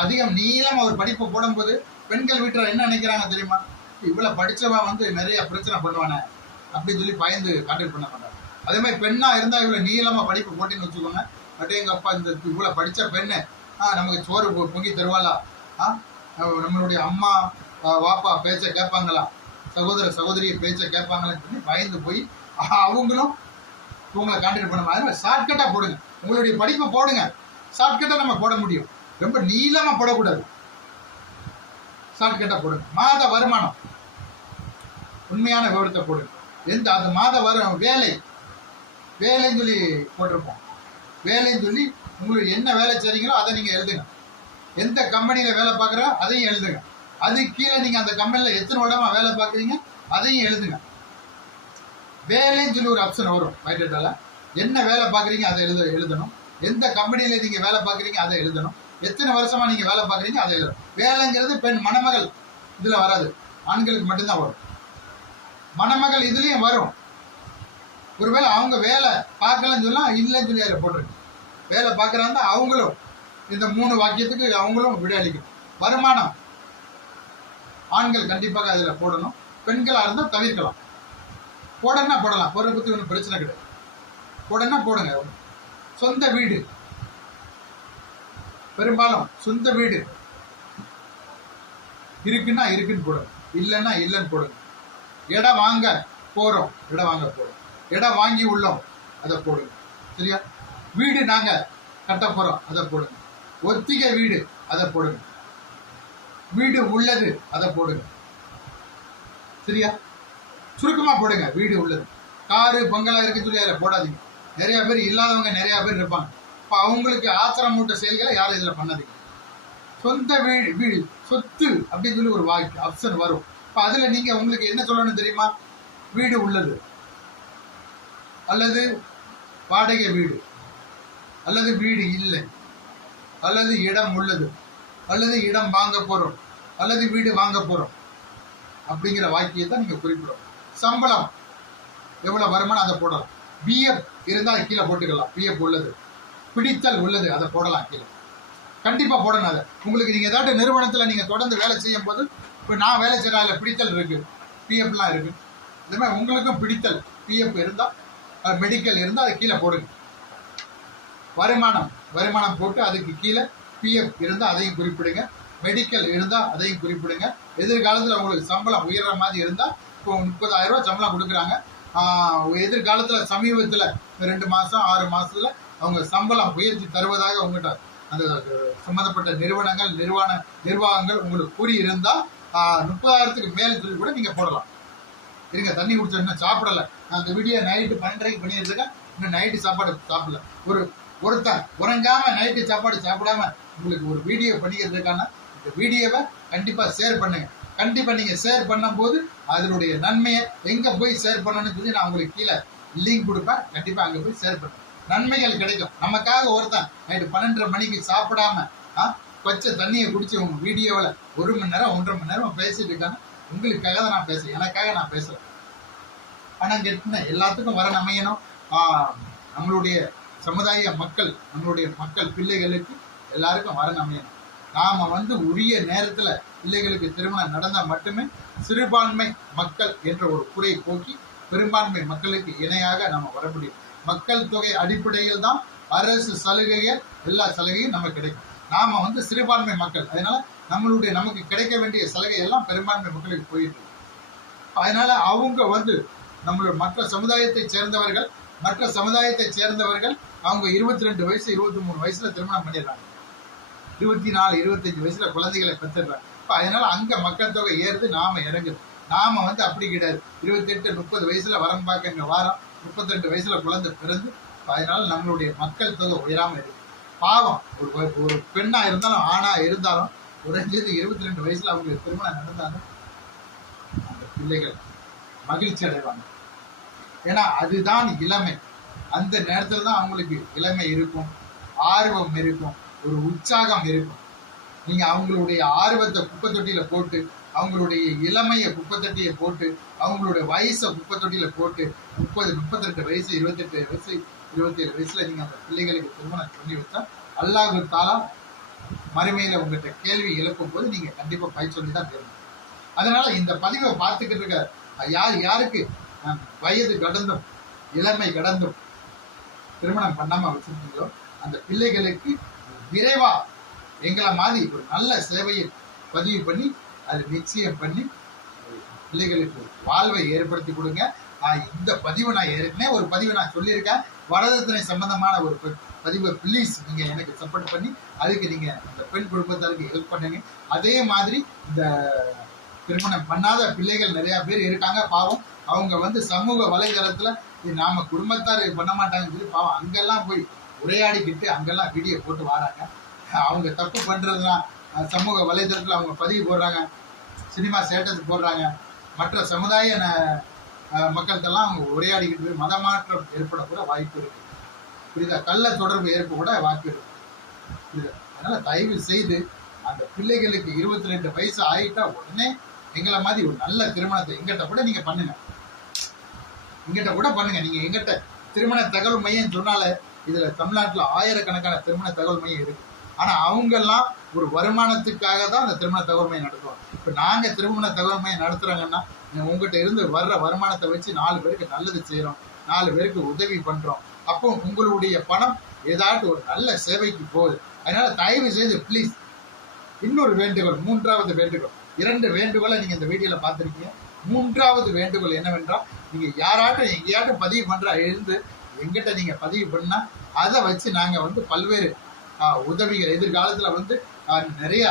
அதிகம் நீளமா ஒரு படிப்பை போடும்போது பெண்கள் வீட்டில் என்ன நினைக்கிறாங்க தெரியுமா, இவ்வளவு படிச்சவன் நிறைய பிரச்சனை பண்ணுவானே அப்படின்னு சொல்லி பயந்து கான்டாக்ட் பண்ண மாட்டாங்க. அதே மாதிரி பெண்ணா இருந்தா இவ்வளவு நீளமா படிப்பு போட்டின்னு வச்சுக்கோங்க, அப்படியே எங்க அப்பா இந்த இவ்வளவு படிச்ச பெண்ணு நமக்கு சோறு பொங்கி தருவாளா, நம்மளுடைய அம்மா வாப்பா பேச்ச கேட்பாங்களா, சகோதர சகோதரிய பேச்ச கேட்பாங்களான்னு சொல்லி பயந்து போய் அவங்களும் உங்களை கான்டாக்ட் பண்ண மாதிரி ஷார்ட்கட்டா போடுங்க. உங்களுடைய படிப்பை போடுங்க, ஷார்ட்கட்டா நம்ம போட முடியும், ரொம்ப நீளமா போடக்கூடாது, ஷார்ட்கட்டா போடுங்க. மாத வருமானம் உண்மையான விவரத்தை போடுங்க. அந்த மாத வேலைன்னு சொல்லி போட்டிருப்போம். வேலைன்னு சொல்லி உங்களுக்கு என்ன வேலை செய்றீங்களோ அதை நீங்க எழுதுங்க. எந்த கம்பெனியில வேலை பார்க்குறோ அதையும் எழுதுங்க. அது கீழே நீங்க அந்த கம்பெனில எத்தனை வருடமா வேலை பார்க்குறீங்க அதையும் எழுதுங்க. வேலைன்னு சொல்லி ஒரு ஆப்ஷன் வரும் பயோடேட்டால. என்ன வேலை பார்க்குறீங்க அதை எழுதணும். எந்த கம்பெனியில நீங்க வேலை பார்க்குறீங்க அதை எழுதணும். எத்தனை வருஷமா நீங்க வேலை பார்க்குறீங்க அதை எழுதணும். வேலைங்கிறது பெண் மணமகள் இதுல வராது, ஆண்களுக்கு மட்டும்தான் வரும். மணமகள் இதுலயும் வரும். ஒருவேளை அவங்க வேலை பார்க்கலன்னு சொன்னா இல்லைன்னு சொல்லி அதில் போட்டிருக்கு. வேலை பார்க்குறாங்க அவங்களும் இந்த 3 வாக்கியத்துக்கு அவங்களும் விட அளிக்கணும். வருமானம் ஆண்கள் கண்டிப்பாக அதில் போடணும், பெண்களாக இருந்தால் தவிர்க்கலாம். போடனா போடலாம், போடுற பற்றி ஒன்றும் பிரச்சனை கிடையாது, போடனா போடுங்க. சொந்த வீடு, பெரும்பாலும் சொந்த வீடு இருக்குன்னா இருக்குன்னு போடுங்க, இல்லைன்னா இல்லைன்னு போடுங்க. இடம் வாங்க போறோம், இடம் வாங்கி உள்ளோம் அதை போடுங்க. சரியா? வீடு நாங்க கட்ட போறோம் அதை போடுங்க. ஒத்திகை வீடு அதை போடுங்க. வீடு உள்ளது அதை போடுங்க. சரியா? சுருக்கமா போடுங்க. வீடு உள்ளது. காரு பங்களா இருக்குன்னு சொல்லி அதில் போடாதீங்க. நிறைய பேர் இல்லாதவங்க நிறைய பேர் இருப்பாங்க. இப்போ அவங்களுக்கு ஆத்திரம் மூட்ட செயல்களை யாரும் இதில் பண்ணாதீங்க. சொந்த வீடு சொத்து அப்படின்னு சொல்லி ஒரு ஆப்ஷன் வரும். இப்போ அதில் நீங்க உங்களுக்கு என்ன சொல்லணும் தெரியுமா, வீடு உள்ளது அல்லது வாடகை வீடு அல்லது வீடு இல்லை அல்லது இடம் உள்ளது அல்லது இடம் வாங்க போறோம் அல்லது வீடு வாங்க போறோம் அப்படிங்கிற வாக்கியத்தை நீங்க குறிப்பிடும். சம்பளம் எவ்வளவு வருமானம் அதை போடலாம். பிஎஃப் இருந்தால் கீழே போட்டுக்கலாம், பிஎஃப் உள்ளது. பிடித்தல் உள்ளது அதை போடலாம் கீழே. கண்டிப்பா போடணும் அதை. உங்களுக்கு நீங்க ஏதாவது நிறுவனத்துல நீங்க தொடர்ந்து வேலை செய்யும் போது, இப்போ நான் வேலை செய்யறதுல பிடித்தல் இருக்கு, பிஎஃப்லாம் இருக்கு. இதே மாதிரி உங்களுக்கும் பிடித்தல் பிஎஃப் இருந்தா, மெடிக்கல் இருந்தால் அது கீழே போடுங்க. வருமானம் போட்டு அதுக்கு கீழே பிஎஃப் இருந்தால் அதையும் குறிப்பிடுங்க, மெடிக்கல் இருந்தால் அதையும் குறிப்பிடுங்க. எதிர்காலத்தில் உங்களுக்கு சம்பளம் உயர்ற மாதிரி இருந்தால், இப்போ 30,000 ரூபாய் சம்பளம் கொடுக்குறாங்க, எதிர்காலத்தில் சமீபத்தில் 2 மாதம் 6 மாதத்தில் அவங்க சம்பளம் உயர்த்தி தருவதாக உங்கள்கிட்ட அந்த சம்மந்தப்பட்ட நிர்வாகங்கள் உங்களுக்கு கூறி இருந்தால் 30,000க்கு மேல் சொல்லி கூட நீங்கள் போடலாம். இருங்க, தண்ணி குடிச்சா இன்னும் சாப்பிடலை. நான் அந்த வீடியோ நைட்டு 12:30 பண்ணிட்டு இருக்கேன், இன்னும் நைட்டு சாப்பாடு சாப்பிடல. ஒருத்தன் உறங்காம நைட்டு சாப்பாடு சாப்பிடாம உங்களுக்கு ஒரு வீடியோ பண்ணிக்கிறதுக்கான இந்த வீடியோவை கண்டிப்பாக ஷேர் பண்ணுங்க. கண்டிப்பாக நீங்கள் ஷேர் பண்ணும்போது அதனுடைய நன்மையை எங்கே போய் ஷேர் பண்ணணும்னு சொல்லி நான் உங்களுக்கு கீழே லிங்க் கொடுப்பேன். கண்டிப்பாக அங்கே போய் ஷேர் பண்ணுங்க, நன்மைகள் கிடைக்கும். நமக்காக ஒருத்தன் நைட்டு 12:30 மணிக்கு சாப்பிடாம பச்சை தண்ணியை குடிச்சு உங்க வீடியோவில் 1 மணி நேரம் 1.5 மணி நேரம் பேசிட்டு இருக்காங்க. உங்களுக்காக தான் நான் பேசுறேன், எனக்காக நான் பேசுறேன். பணம் கட்டின எல்லாத்துக்கும் வர அமையணும். நம்மளுடைய சமுதாய மக்கள், நம்மளுடைய மக்கள் பிள்ளைகளுக்கு எல்லாருக்கும் வர அமையணும். நாம உரிய நேரத்துல பிள்ளைகளுக்கு திருமணம் நடந்தால் மட்டுமே சிறுபான்மை மக்கள் என்ற ஒரு குறை போக்கி பெரும்பான்மை மக்களுக்கு இணையாக நாம வர முடியும். மக்கள் தொகை அடிப்படையில் தான் அரசு சலுகைகள், எல்லா சலுகையும் நமக்கு கிடைக்கும். நாம சிறுபான்மை மக்கள், அதனால நமக்கு கிடைக்க வேண்டிய சலுகை எல்லாம் பெரும்பான்மை மக்களுக்கு போயிட்டு. அதனால அவங்க நம்மளோட மற்ற சமுதாயத்தை சேர்ந்தவர்கள் அவங்க 22 வயசு 23 வயசுல திருமணம் பண்ணிடுறாங்க. 24 25 வயசுல குழந்தைகளை பெற்றுறாங்க. அதனால அங்க மக்கள் தொகை ஏறுது, நாம இறங்குது. நாம அப்படி கிடையாது. 28 30 வயசுல வரம் பார்க்க இங்க வாரம், 32 வயசுல குழந்தை பிறந்து. அதனால நம்மளுடைய மக்கள் தொகை உயராம இருக்கு. பாவம், ஒரு பெண்ணா இருந்தாலும் ஆணா இருந்தாலும் குறைஞ்சது 22 வயசுல அவங்களுக்கு திருமணம் நடந்தாலும் அந்த பிள்ளைகள் மகிழ்ச்சி அடைவாங்க. ஏன்னா அதுதான் இளமை. அந்த நேரத்துல தான் அவங்களுக்கு இளமை இருக்கும், ஆர்வம் இருக்கும், ஒரு உற்சாகம் இருக்கும். நீங்க அவங்களுடைய ஆர்வத்தை குப்பை தொட்டியில போட்டு, அவங்களுடைய இளமைய குப்பை தொட்டியை போட்டு, அவங்களுடைய வயசை குப்பை தொட்டியில போட்டு 30 32 வயசு 28 வயசு 27 வயசுல நீங்க அந்த பிள்ளைகளுக்கு திருமணம் சொல்லி வச்சா அல்லாஹ் தாலா மறுமையில உங்கள்கிட்ட கேள்வி எழுப்பும் போது நீங்க கண்டிப்பா பயிர் சொல்லி தான் தெரியும். அதனால இந்த பதிவை பார்த்துக்கிட்டு இருக்க யாருக்கு வயது கடந்தும் இளமை கடந்தும் திருமணம் பண்ணாம வச்சிருக்கீங்களோ அந்த பிள்ளைகளுக்கு விரைவா எங்களை மாதிரி ஒரு நல்ல சேவையை பதிவு பண்ணி அது நிச்சயம் பண்ணி பிள்ளைகளுக்கு வாழ்வை ஏற்படுத்தி கொடுங்க. இந்த பதிவை நான் ஏற்கனவே ஒரு பதிவை நான் சொல்லியிருக்கேன். வரதட்சணை சம்பந்தமான ஒரு பதிவை ப்ளீஸ் நீங்க எனக்கு சப்போர்ட் பண்ணி அதுக்கு நீங்க அந்த பெண் குடும்பத்தாருக்கு ஹெல்ப் பண்ணுங்க. அதே மாதிரி இந்த திருமணம் பண்ணாத பிள்ளைகள் நிறைய பேர் இருக்காங்க. பாவம், அவங்க சமூக வலைதளத்துல நாம குடும்பத்தார் பண்ண மாட்டாங்கன்னு சொல்லி பாவம் அங்கெல்லாம் போய் உரையாடிக்கிட்டு அங்கெல்லாம் வீடியோ போட்டு வராங்க. அவங்க தப்பு பண்றதுனா சமூக வலைதளத்துல அவங்க பதிவு போடுறாங்க, சினிமா ஸ்டேட்டஸ் போடுறாங்க. மற்ற சமுதாய மக்கள்கிட்டலாம் அவங்க உரையாடிக்கிட்டு மதமாற்றம் ஏற்படக்கூட வாய்ப்பு இருக்கு. புரியுதா? கள்ள தொடர்பு ஏற்பட கூட வாய்ப்பு இருக்கு. புரியுதா? அதனால தயவு செய்து அந்த பிள்ளைகளுக்கு 22 வயசு ஆயிட்டா உடனே எங்களை மாதிரி ஒரு நல்ல திருமணத்தை எங்கிட்ட கூட நீங்க பண்ணுங்க. நீங்க எங்கிட்ட திருமண தகவல் மையம் சொன்னால இதுல தமிழ்நாட்டுல ஆயிரக்கணக்கான திருமண தகவல் மையம் இருக்கு. ஆனா அவங்க எல்லாம் ஒரு வருமானத்துக்காக தான் அந்த திருமண தகவல் மையம் நடத்துவோம். இப்ப நாங்க திருமண தகவல் மையம் நடத்துறாங்கன்னா உங்ககிட்ட இருந்து வர்ற வருமானத்தை வச்சு 4 பேருக்கு நல்லது செய்யறோம், 4 பேருக்கு உதவி பண்றோம். அப்போ உங்களுடைய பணம் ஏதாட்டும் ஒரு நல்ல சேவைக்கு போகுது. அதனால தயவு செய்து ப்ளீஸ் இன்னொரு வேண்டுகோள், 3வது வேண்டுகோள், 2 வேண்டுகோளை நீங்க இந்த வீடியோல பார்த்திருக்கீங்க. 3வது வேண்டுகோள் என்னவென்றால், நீங்க யாராட்டும் எங்கேயாட்டும் பதிவு பண்ற இருந்து எங்கிட்ட நீங்க பதிவு பண்ணா அதை வச்சு நாங்க பல்வேறு உதவிகள் எதிர்காலத்துல நிறைய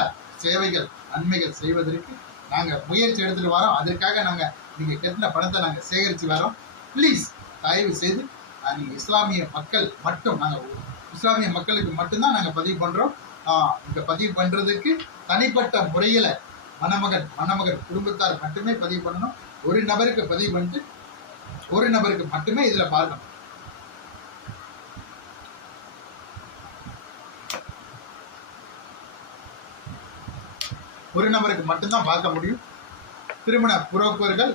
சேவைகள் நன்மைகள் செய்வதற்கு நாங்க முயற்சி எடுத்துட்டு வரோம். அதற்காக நாங்க நீங்க கட்டின பணத்தை நாங்க சேகரிச்சு வரோம். ப்ளீஸ் தயவு செய்து நீங்க இஸ்லாமிய மக்கள் மட்டும், நாங்க இஸ்லாமிய மக்களுக்கு மட்டும்தான் நாங்க பதிவு பண்றோம். இங்க பதிவு பண்றதுக்கு தனிப்பட்ட முறையில மணமகன் குடும்பத்தார் மட்டுமே பதிவு பண்ணணும். ஒரு நபருக்கு பதிவு பண்ணிட்டு ஒரு நபருக்கு மட்டுமே இதுல பார்க்கணும். ஒரு நபருக்கு மட்டும்தான் பார்க்க முடியும். திருமண புரோக்கர்கள்,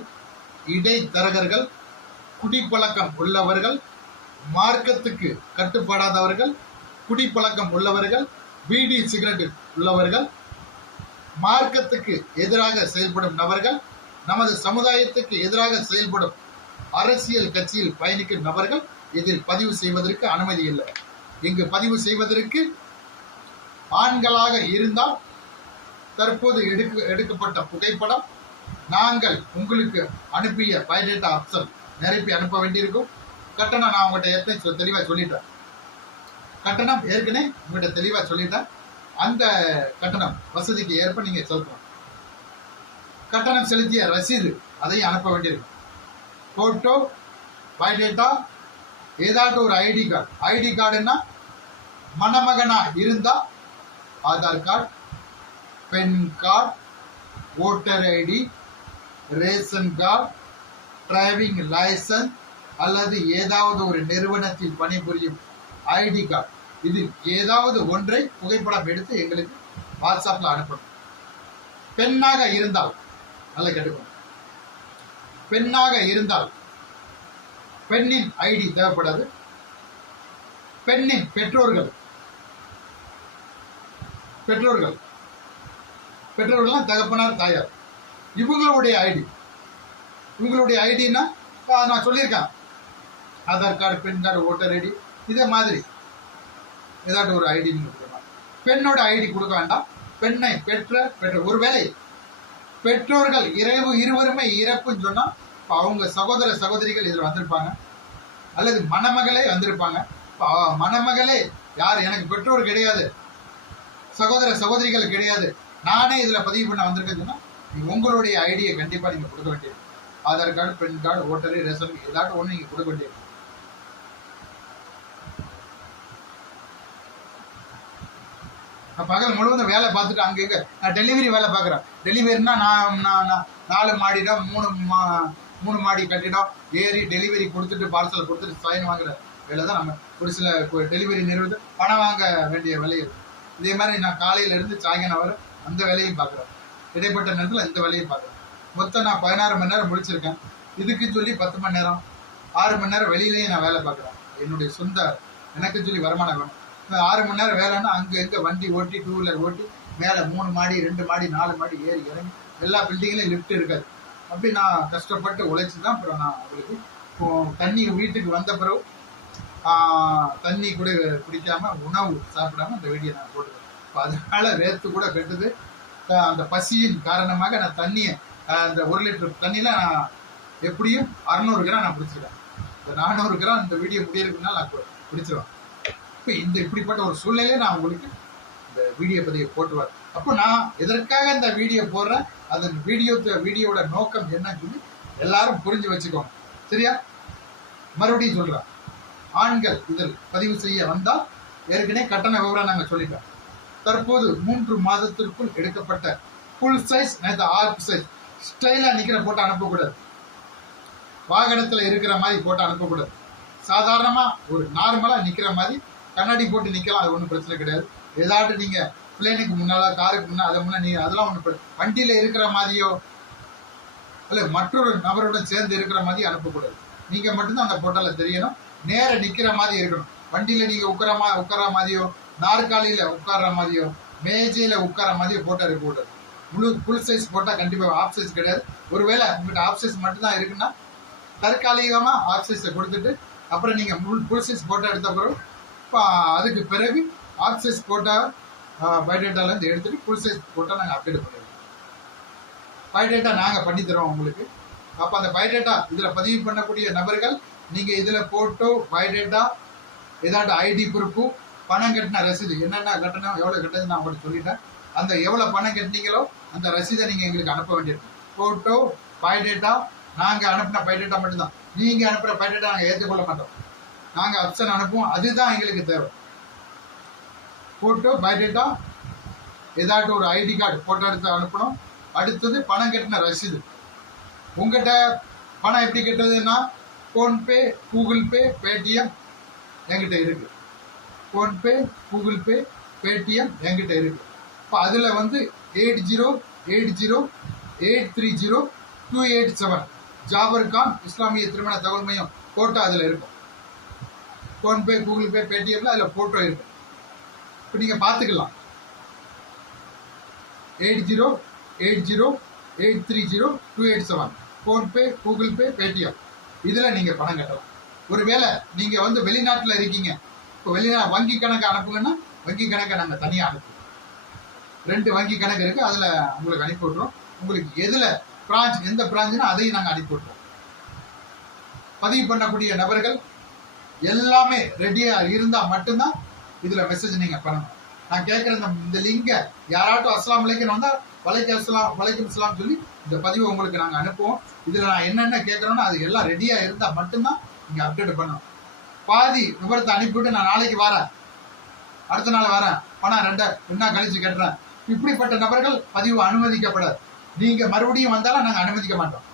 இடைத்தரகர்கள், குடிப்பழக்கம் உள்ளவர்கள், மார்க்கத்துக்கு கட்டுப்படாதவர்கள், குடிப்பழக்கம் உள்ளவர்கள், பீடி சிகரெட் உள்ளவர்கள், மார்க்கத்துக்கு எதிராக செயல்படும் நபர்கள், நமது சமுதாயத்துக்கு எதிராக செயல்படும் அரசியல் கட்சியில் பயணிக்கும் நபர்கள் இதில் பதிவு செய்வதற்கு அனுமதி இல்லை. இங்கு பதிவு செய்வதற்கு ஆண்களாக இருந்தால் தற்போது எடுக்கப்பட்ட புகைப்படம் நாங்கள் உங்களுக்கு அனுப்பிய பயோடேட்டா ஆப்ஷன் நிரப்பி அனுப்ப வேண்டியிருக்கும். கட்டணம் நான் உங்கள்கிட்ட ஏற்கனவே தெளிவா சொல்லிட்டேன். கட்டணம் ஏற்கனவே உங்கள்கிட்ட தெளிவா சொல்லிட்டேன். அந்த கட்டணம் வசதிக்கு ஏற்ப நீங்க செலுத்தணும். கட்டணம் செலுத்திய ரசீது அதையும் அனுப்ப வேண்டியிருக்கும். போட்டோ, பயோடேட்டா, ஏதாட்டும் ஒரு ஐடி கார்டுன்னா மணமகனா இருந்தா Aadhaar card, PAN card, voter ID, ration card, driving licence அல்லது ஏதாவது ஒரு நிறுவனத்தில் பணிபுரியும் ஐடி கார்டு, இது ஏதாவது ஒன்றை புகைப்படம் எடுத்து எங்களுக்கு வாட்ஸ்அப்ல அனுப்பணும். பெண்ணாக இருந்தால் நல்ல கேட்டுக்கணும், பெண்ணாக இருந்தால் பெண்ணின் ஐடி தேவைப்படாது. பெண்ணின் பெற்றோர்கள் தகப்பனார் தாயார் இவங்களுடைய ஐடினா நான் சொல்லியிருக்கேன், Aadhaar card, PAN card, voter ID, இதே மாதிரி ஏதாட்டும் ஒரு ஐடி கொடுக்கலாம். பெண்ணோட ஐடி கொடுக்க வேண்டாம். பெண்ணை பெற்ற ஒருவேளை பெற்றோர்கள் இருவருமே இறப்புன்னு சொன்னா அவங்க சகோதர சகோதரிகள் இதுல வந்திருப்பாங்க, அல்லது மணமகளே வந்திருப்பாங்க. மணமகளே யார், எனக்கு பெற்றோர் கிடையாது, சகோதர சகோதரிகள் கிடையாது, நானே இதுல பதிவு பண்ண வந்திருக்கேன்னு சொன்னா உங்களுடைய ஐடியை கண்டிப்பா நீங்க கொடுக்க வேண்டியது. Aadhaar card, PAN card, voter, ration ஏதாட்டும் ஒண்ணு நீங்க கொடுக்க வேண்டியது. பகல் முழுவதும் வேலை பார்த்துட்டு அங்க இங்க நான் டெலிவரி வேலை பார்க்குறேன். டெலிவரினா நான் 4 மாடிடம் 3 மாடி கட்டிடம் ஏறி டெலிவரி கொடுத்துட்டு பார்சல் கொடுத்துட்டு சைன் வாங்குற வேலை தான் நம்ம ஒரு சில டெலிவரி நிறுவனத்தில் பணம் வாங்க வேண்டிய வேலை இருக்கு. இதே மாதிரி நான் காலையில இருந்து சாயங்காலம் வரை அந்த வேலையும் பார்க்குறேன், இடைப்பட்ட நேரத்தில் இந்த வேலையும் பார்க்குறேன். மொத்தம் நான் 16 மணி நேரம் முடிச்சிருக்கேன். இதுக்கு சொல்லி 10 மணி நேரம் 6 மணி நேரம் வெளியிலேயே நான் வேலை பார்க்குறேன். என்னுடைய சொந்த எனக்கு சொல்லி வருமானம் வேணும். 6 மணி நேரம் வேலைன்னா அங்கே எங்கே வண்டி ஓட்டி 2 வீலர் ஓட்டி மேலே 3 மாடி 2 மாடி 4 மாடி ஏறி இறங்கி எல்லா பில்டிங்லையும் லிஃப்ட் இருக்காது. அப்படி நான் கஷ்டப்பட்டு உழைச்சி தான் அப்புறம் நான் அவங்களுக்கு தண்ணி வீட்டுக்கு வந்த பிறகு தண்ணி கூட குடிக்காம உணவு சாப்பிடாம இந்த வீடியோ நான் போட்டுருவேன். இப்போ அதனால வேர்த்து கூட கெட்டுது. அந்த பசியின் காரணமாக நான் தண்ணியை அந்த 1 லிட்டர் தண்ணியில நான் எப்படியும் 600 கிராம் நான் பிடிச்சிருக்கேன். இந்த 400 கிராம் இந்த வீடியோ முடியறதுனால நான் பிடிச்சிருவேன். இப்போ இப்படிப்பட்ட ஒரு சூழ்நிலையை நான் உங்களுக்கு இந்த வீடியோ பதிவை போட்டுவார். அப்போ நான் எதற்காக இந்த வீடியோ போடுறேன், அதன் வீடியோவோட நோக்கம் என்னன்னு சொல்லி எல்லாரும் புரிஞ்சு வச்சுக்கோங்க, சரியா? மறுபடியும் சொல்றேன், ஆண்கள் இதில் பதிவு செய்ய வந்தால் ஏற்கனவே கட்டண விவரம் நாங்கள் சொல்லிட்டோம். தற்போது 3 மாதத்திற்குள் எடுக்கப்பட்ட ஃபுல் சைஸ் ஆர்ப் சைஸ் ஸ்டைலா நிக்கிற போட்டோ அனுப்பக்கூடாது. வாகனத்துல இருக்கிற மாதிரி போட்டோ அனுப்பக்கூடாது. சாதாரணமா ஒரு நார்மலா நிக்கிற மாதிரி கண்ணாடி போட்டு நிக்கலாம், அது ஒன்றும் பிரச்சனை கிடையாது. ஏதாட்டு நீங்க பிளேனுக்கு முன்னால காருக்கு முன்னாடி அதை முன்னாடி அதெல்லாம் ஒன்று வண்டியில இருக்கிற மாதிரியோ இல்ல மற்றொரு நபருடன் சேர்ந்து இருக்கிற மாதிரி அனுப்பக்கூடாது. நீங்க மட்டும்தான் அந்த போட்டோல தெரியணும். நேர நிக்கிற மாதிரி இருக்கணும். வண்டியில நீங்க உட்கார மாதிரியோ நாற்காலியில உட்கார்ற மாதிரியோ மேஜையில உட்கார மாதிரியோ போட்டோ இருக்கக்கூடாது. ஃபுல் சைஸ் போட்டா கண்டிப்பா ஆஃப் சைஸ் கிடையாது. ஒருவேளை உங்கள்கிட்ட ஆஃப் சைஸ் மட்டும்தான் இருக்குன்னா தற்காலிகமா ஆஃப் சைஸை கொடுத்துட்டு அப்புறம் நீங்க ஃபுல் சைஸ் போட்டோ எடுத்த பிறகு அதுக்கு பிறகு ஆஃப் சைஸ் போட்டோ பயோடேட்டால இருந்து எடுத்துட்டு ஃபுல் சைஸ் போட்டோ நாங்கள் அப்டேட் பண்ணிடுவோம். பயோடேட்டா நாங்க பண்ணி தரோம் உங்களுக்கு. அப்ப அந்த பயோடேட்டா இதுல பதிவு பண்ணக்கூடிய நபர்கள் நீங்க இதுல போட்டோ பயோடேட்டா ஏதாட்டும் ஐடி ப்ரூஃப் பணம் கட்டின ரசீது என்னென்ன கட்டணம் எவ்வளவு கட்டது நான் உங்களுக்கு சொல்லிட்டேன். அந்த எவ்வளவு பணம் கட்டினீங்களோ அந்த ரசீதை நீங்க எங்களுக்கு அனுப்ப வேண்டியிருக்கும். போட்டோ பயோடேட்டா நாங்க அனுப்பின பயோடேட்டா மட்டும்தான். நீங்க அனுப்புற பயோடேட்டா நாங்க ஏற்றுக்கொள்ள மாட்டோம். நாங்க ஆப்ஷன் அனுப்புவோம், அதுதான் எங்களுக்கு தேவை. போட்டோ பயோடேட்டா ஏதாட்டும் ஒரு ஐடி கார்டு போட்டோ எடுத்து அனுப்பணும். அடுத்தது பணம் கட்டின ரசீது. உங்ககிட்ட பணம் எப்படி கட்டுறதுன்னா போன்பே, கூகுள் பே, பேடிஎம் என்கிட்ட இருக்கு. போன்பே, கூகுள் பே, பேடிஎம் என்கிட்ட இருக்கு. இப்போ அதுல 8080830287 ஜாபர் கான் இஸ்லாமிய திருமண தகவல் மையம் போட்டோ அதுல இருக்கும். போன்பே, கூகுள் பே, பேடிஎம்ல அதுல போட்டோ இருக்கு. இப்போ நீங்க பாத்துக்கலாம். 8080830287 போன்பே, கூகுள் பே, பேடிஎம் இதுல நீங்க பணம் கட்டலாம். ஒருவேளை நீங்க வெளிநாட்டுல இருக்கீங்க, இப்போ வங்கி கணக்கு அனுப்புங்கன்னா வங்கி கணக்கை நாங்க தனியா அனுப்புவோம். 2 வங்கி கணக்கு இருக்கு, அதுல உங்களுக்கு அனுப்பி விடுறோம். உங்களுக்கு எதுல பிரான்ச் எந்த பிரான்ச்னா அதையும் நாங்க அனுப்பி விடுறோம். பதிவு பண்ணக்கூடிய நபர்கள் எல்லாமே ரெடியா இருந்தா மட்டும்தான் இதுல மெசேஜ் நீங்க பண்ணணும். நான் கேட்கிற இந்த லிங்க யாராட்டும் அஸ்லாம் வலைக்கும் வந்தா வலைக்கும் இஸ்லாம் சொல்லி இந்த பதிவு உங்களுக்கு நாங்க அனுப்புவோம். இதுல நான் என்னென்ன கேட்கறோம்னா அது எல்லாம் ரெடியா இருந்தா மட்டும்தான் நீங்க அப்டேட் பண்ணணும். பாதி விவரத்தை அனுப்பிவிட்டு நான் நாளைக்கு வரேன், அடுத்த நாள் வரேன், பணம் 2 நாள் கழிச்சு கட்டுறேன், இப்படிப்பட்ட நபர்கள் பதிவு அனுமதிக்கப்படாது. நீங்க மறுபடியும் வந்தாலும் நாங்க அனுமதிக்க மாட்டோம்.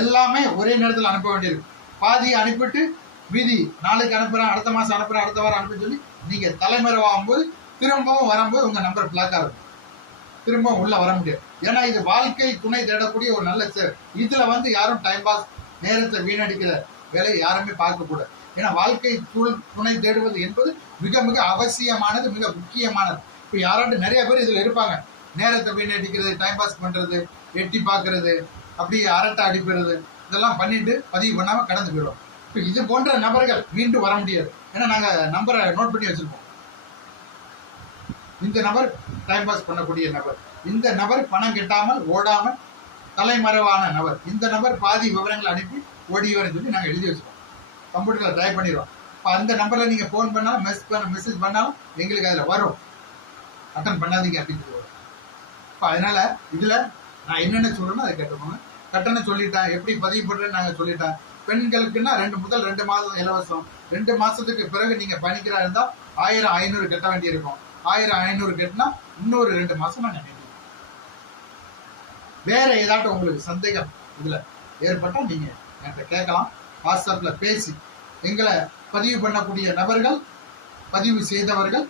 எல்லாமே ஒரே நேரத்தில் அனுப்ப வேண்டியிருக்கு. பாதியை அனுப்பிட்டு மீதி நாளைக்கு அனுப்புறேன், அடுத்த மாசம் அனுப்புறேன், அடுத்த வாரம் அனுப்பி சொல்லி நீங்க தலைமறைவாகும் போது திரும்பவும் வரும்போது உங்க நம்பர் பிளாக் ஆகும், திரும்பவும் உள்ள வர முடியாது. ஏன்னா இது வாழ்க்கை துணை தேடக்கூடிய ஒரு நல்ல இதுல வந்து யாரும் டைம் பாஸ் நேரத்தை வீணடிக்கிற வேலையை யாருமே பார்க்க கூடாது. ஏன்னா வாழ்க்கை துணை தேடுவது என்பது மிக மிக அவசியமானது, மிக முக்கியமானது. இப்போ யாராண்டு நிறைய பேர் இதுல இருப்பாங்க, நேரத்தை வீணடிக்கிறது, டைம் பாஸ் பண்றது, எட்டி பார்க்கறது, அப்படி அரட்டை அடிக்கிறது, இதெல்லாம் பண்ணிட்டு பதிவு பண்ணாம கடந்து போயிடுவோம். இப்போ இது போன்ற நபர்கள் மீண்டும் வர முடியாது. ஏன்னா நாங்க நம்பரை நோட் பண்ணி வச்சிருப்போம். இந்த நபர் டைம் பாஸ் பண்ணக்கூடிய நபர், இந்த நபர் பணம் கெட்டாமல் ஓடாமல் தலைமறைவான நபர், இந்த நபர் பாதி விவரங்களை அனுப்பி ஓடியவர் சொல்லி நாங்கள் எழுதி வச்சிருக்கோம், கம்ப்யூட்டரில் டைப் பண்ணிடுவோம். இப்போ அந்த நம்பரில் நீங்கள் ஃபோன் பண்ணாலும் மெசேஜ் பண்ணாலும் எங்களுக்கு அதில் வரும், அட்டன் பண்ணாதீங்க அப்படின்னு சொல்லுவோம். இப்போ அதனால இதில் நான் என்னென்ன சொல்கிறேனோ அதை கேட்டுக்கோங்க. கட்டணம் சொல்லிட்டேன், எப்படி பதிவு பண்ணுறேன்னு நாங்கள் சொல்லிட்டேன். பெண்களுக்குன்னா 2 முதல் 2 மாதம் இலவசம். 2 மாதத்துக்கு பிறகு நீங்கள் பணிக்கிறா இருந்தால் 1500 கட்ட வேண்டியிருக்கும். 1500 கட்டினா இன்னொரு 2 மாதம் நாங்கள் நினைக்கிறோம். வேற ஏதாட்டும் உங்களுக்கு சந்தேகம் இதில் ஏற்பட்டால் நீங்கள் என்கிட்ட கேட்கலாம். வாட்ஸ்அப்பில் பேசி எங்களை பதிவு பண்ணக்கூடிய நபர்கள், பதிவு செய்தவர்கள்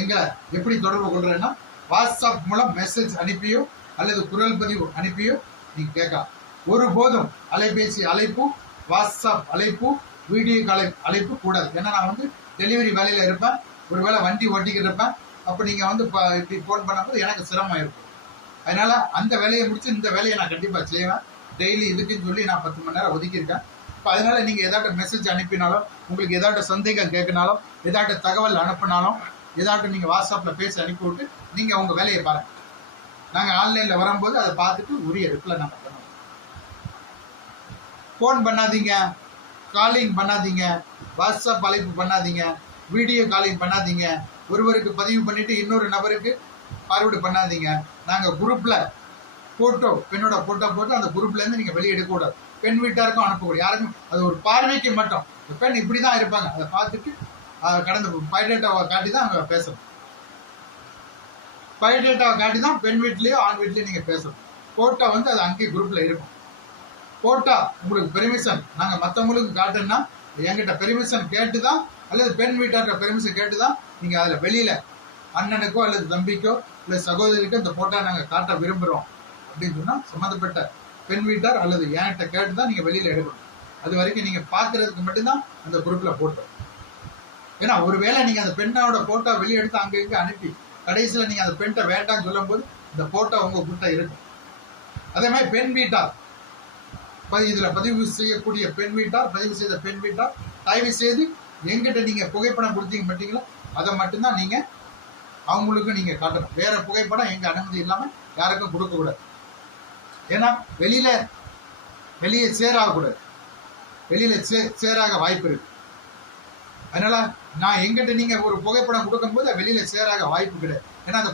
எங்களை எப்படி தொடர்பு கொள்றேன்னா வாட்ஸ்அப் மூலம் மெசேஜ் அனுப்பியோ அல்லது குரல் பதிவு அனுப்பியோ நீங்கள் கேட்கலாம். ஒருபோதும் அலைபேசி அழைப்பு, வாட்ஸ்அப் அழைப்பு, வீடியோ கால் அழைப்பு கூடாது. ஏன்னா நான் வந்து டெலிவரி வேலையில் இருப்பேன், ஒருவேளை வண்டி ஓட்டிக்கிட்டு இருப்பேன். அப்போ நீங்கள் வந்து இப்படி ஃபோன் பண்ணும்போது எனக்கு சிரமம் இருக்கும். அதனால அந்த வேலையை முடிச்சு இந்த வேலையை நான் கண்டிப்பாக செய்வேன். டெய்லி இதுக்குன்னு சொல்லி நான் 10 மணி நேரம் ஒதுக்கியிருக்கேன். இப்போ அதனால நீங்கள் ஏதாட்டும் மெசேஜ் அனுப்பினாலும், உங்களுக்கு ஏதாட்டும் சந்தேகம் கேட்கினாலும், ஏதாட்டும் தகவல் அனுப்பினாலும், ஏதாட்டும் நீங்கள் வாட்ஸ்அப்பில் பேசி அனுப்பிவிட்டு நீங்கள் உங்கள் வேலையை பாருங்கள். நாங்கள் ஆன்லைனில் வரும்போது அதை பார்த்துட்டு உரிய ரிப்ளை நாங்கள் பண்ணுவோம். ஃபோன் பண்ணாதீங்க, காலிங் பண்ணாதீங்க, வாட்ஸ்அப் அழைப்பு பண்ணாதீங்க, வீடியோ காலிங் பண்ணாதீங்க, ஒருவருக்கு பதிவு பண்ணிட்டு இன்னொரு நபருக்கு ஃபார்வர்டு பண்ணாதீங்க. நாங்கள் குரூப்பில் ஃபோட்டோ, பெண்ணோட ஃபோட்டோ போட்டு அந்த குரூப்லேருந்து நீங்கள் வெளியே எடுக்கக்கூடாது. பெண் வீட்டாருக்கும் அனுப்பக்கூடாது, யாருக்கும். அது ஒரு பார்வைக்கு மட்டும். இந்த பெண் இப்படி தான் இருப்பாங்க, அதை பார்த்துட்டு கடந்து பயோடேட்டாவை காட்டி தான் அங்கே பேசணும். பயோடேட்டாவை காட்டி தான் பெண் வீட்லேயோ ஆண் வீட்லேயோ நீங்கள் பேசணும். ஃபோட்டோ வந்து அது அங்கேயே குரூப்பில் இருக்கும். ஃபோட்டோ உங்களுக்கு பெர்மிஷன் நாங்கள் மற்றவங்களுக்கு காட்டுன்னா என்கிட்ட பெர்மிஷன் கேட்டு தான், அல்லது பெண் வீட்டார்கிட்ட பெர்மிஷன் கேட்டு தான் நீங்கள் அதில் வெளியில் அண்ணனுக்கோ அல்லது தம்பிக்கோ இல்லை சகோதரிக்கோ இந்த ஃபோட்டோ நாங்கள் காட்ட விரும்புகிறோம் அப்படின்னு சொன்னால் சம்மந்தப்பட்ட பெண் வீட்டார் அல்லது என்கிட்ட கேட்டு தான் நீங்கள் வெளியில் எடுக்கணும். அது வரைக்கும் நீங்கள் பார்க்குறதுக்கு மட்டும்தான் அந்த குரூப்பில் ஃபோட்டோ. ஏன்னா ஒருவேளை நீங்கள் அந்த பெண்ணோட ஃபோட்டோ வெளியே எடுத்து அங்கே இங்கே அனுப்பி கடைசியில் நீங்கள் அந்த பெண்ணை வேண்டாம்னு சொல்லும் போது இந்த ஃபோட்டோ உங்கள் கிட்ட இருக்கும். அதே மாதிரி பெண் வீட்டார் இதில் பதிவு செய்யக்கூடிய பெண் வீட்டார், பதிவு செய்த பெண் வீட்டார் தயவு செய்து எங்கிட்ட நீங்கள் புகைப்படம் கொடுத்தீங்க மாட்டீங்களா அதை மட்டும்தான் நீங்கள் அவங்களுக்கு நீங்கள் காட்டணும். வேற புகைப்படம் எங்கள் அனுமதி இல்லாமல் யாருக்கும் கொடுக்கக்கூடாது. ஏன்னா வெளியே சேராகக்கூடாது, வெளியில் சேராக வாய்ப்பு இருக்கு. அதனால நான் எங்கிட்ட நீங்கள் ஒரு புகைப்படம் கொடுக்கும்போது வெளியில் சேராக வாய்ப்பு கிடையாது. ஏன்னா அந்த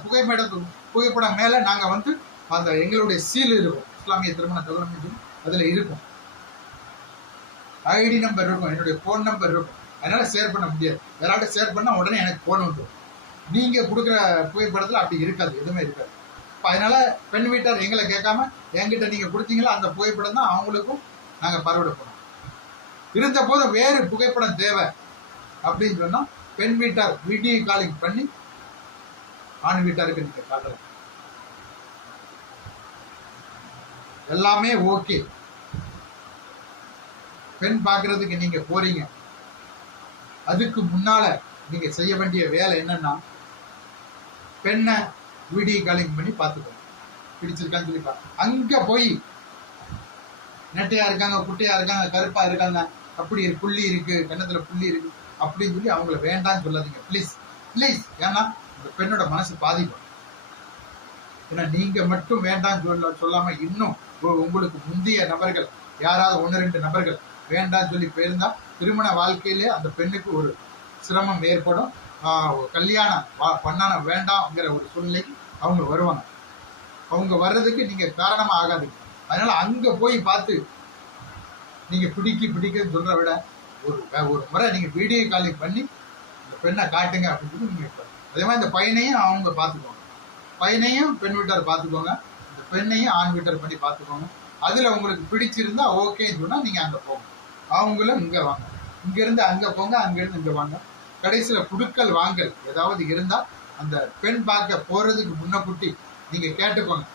புகைப்படம் மேலே நாங்கள் வந்து அந்த எங்களுடைய சீல் இருக்கும், இஸ்லாமிய திருமண தகவல் அதில் இருக்கும், ஐடி நம்பர் இருக்கும், என்னுடைய ஃபோன் நம்பர் இருக்கும். அதனால ஷேர் பண்ண முடியாது. யாராட்டும் ஷேர் பண்ணால் உடனே எனக்கு ஃபோன் வந்துடும். நீங்கள் கொடுக்குற புகைப்படத்தில் அப்படி இருக்காது, எதுவுமே இருக்காது. இப்போ அதனால பெண் வீட்டார் எங்களை கேட்காம என்கிட்ட நீங்கள் கொடுத்தீங்களா அந்த புகைப்படம் தான் அவங்களுக்கும் நாங்கள் பரவிட போனோம். இருந்த போது வேறு புகைப்படம் தேவை அப்படின்னு சொன்னால் பெண் வீட்டார் வீடியோ காலிங் பண்ணி ஆண் வீட்டாருக்கு நீங்கள் காட்டலாம். எல்லாமே ஓகே. பெண் பார்க்கறதுக்கு நீங்க போறீங்க, அதுக்கு முன்னால நீங்க செய்ய வேண்டிய வேலை என்னன்னா பெண்ணை வீடியோ காலிங் பண்ணி பார்த்துக்கணும். பிடிச்சிருக்கான்னு சொல்லி அங்க போய் நெட்டையா இருக்காங்க, குட்டையா இருக்காங்க, கருப்பா இருக்காங்க, அப்படி புள்ளி இருக்கு, கன்னத்துல புள்ளி இருக்கு அப்படின்னு சொல்லி அவங்கள வேண்டாம்னு சொல்லாதீங்க ப்ளீஸ் ப்ளீஸ். ஏன்னா அந்த பெண்ணோட மனசு பாதிக்கும். ஏன்னா நீங்க மட்டும் வேண்டாம்னு சொல்லாம இன்னும் உங்களுக்கு முந்தைய நபர்கள் யாராவது 1-2 நபர்கள் வேண்டாம்னு சொல்லி போயிருந்தா திருமண வாழ்க்கையிலே அந்த பெண்ணுக்கு ஒரு சிரமம் ஏற்படும். கல்யாணம் பண்ணான வேண்டாம்ங்கிற ஒரு சூழ்நிலைக்கு அவங்க வருவாங்க. அவங்க வர்றதுக்கு நீங்க காரணமா ஆகாது. அதனால அங்க போய் பார்த்து நீங்க பிடிக்குன்னு சொல்ற விட ஒரு முறை நீங்க வீடியோ காலிங் பண்ணி இந்த பெண்ணை காட்டுங்க அப்படின்னு நீங்க. அதே மாதிரி இந்த பையனையும் அவங்க பார்த்துக்கோங்க, பையனையும் பெண் வீட்டார் பார்த்துக்கோங்க, இந்த பெண்ணையும் ஆண் வீட்டார் பண்ணி பார்த்துக்கோங்க. அதுல உங்களுக்கு பிடிச்சிருந்தா ஓகேன்னு சொன்னா நீங்க அங்க போங்க, அவங்களும் இங்க வாங்க, இங்க இருந்து அங்க போங்க, அங்க இருந்து இங்க வாங்க. கடைசியில குடுக்கல் வாங்கல் ஏதாவது இருந்தா அந்த பெண் பார்க்க போறதுக்கு முன்னக்கூட்டி நீங்க கேட்டுக்கோங்க.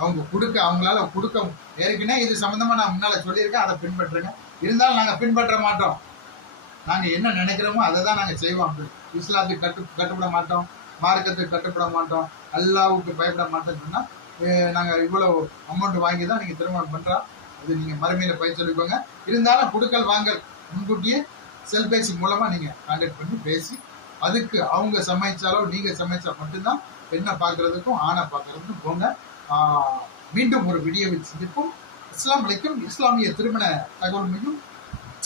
அவங்க அவங்களால கொடுக்க ஏற்கனவே இது சம்பந்தமா நான் முன்னால சொல்லியிருக்கேன், அதை பின்பற்றுங்க. இருந்தாலும் நாங்க பின்பற்ற மாட்டோம். நாங்க என்ன நினைக்கிறோமோ அதை தான் நாங்க செய்வோம். இஸ்லாத்துக்கு கட்டுப்பட மாட்டோம், மார்க்கத்துக்கு கட்டுப்பட மாட்டோம், அல்லாவுக்கு பயப்பட மாட்டோம்னு சொன்னா நாங்க இவ்வளவு அமௌண்ட் வாங்கி தான் நீங்க திருமணம் பண்றோம். அது நீங்க மறுமையில பயிர் சொல்லிக்கோங்க. இருந்தாலும் குடுக்கல் வாங்கல் முன்கூட்டியே செல்பேசி மூலமா நீங்க கான்டாக்ட் பண்ணி பேசி, அதுக்கு அவங்க சமைச்சாலோ நீங்க சமைச்சா மட்டும்தான் பெண்ணை பார்க்கறதுக்கும் ஆணை பார்க்கறதுக்கும் போங்க. மீண்டும் ஒரு வீடியோவில் சந்திப்போம். அஸ்ஸலாமு அலைக்கும். இஸ்லாமிய திருமண தகவல் மிகும்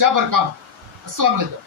ஜாபர் கான். அஸ்ஸலாமு அலைக்கும்.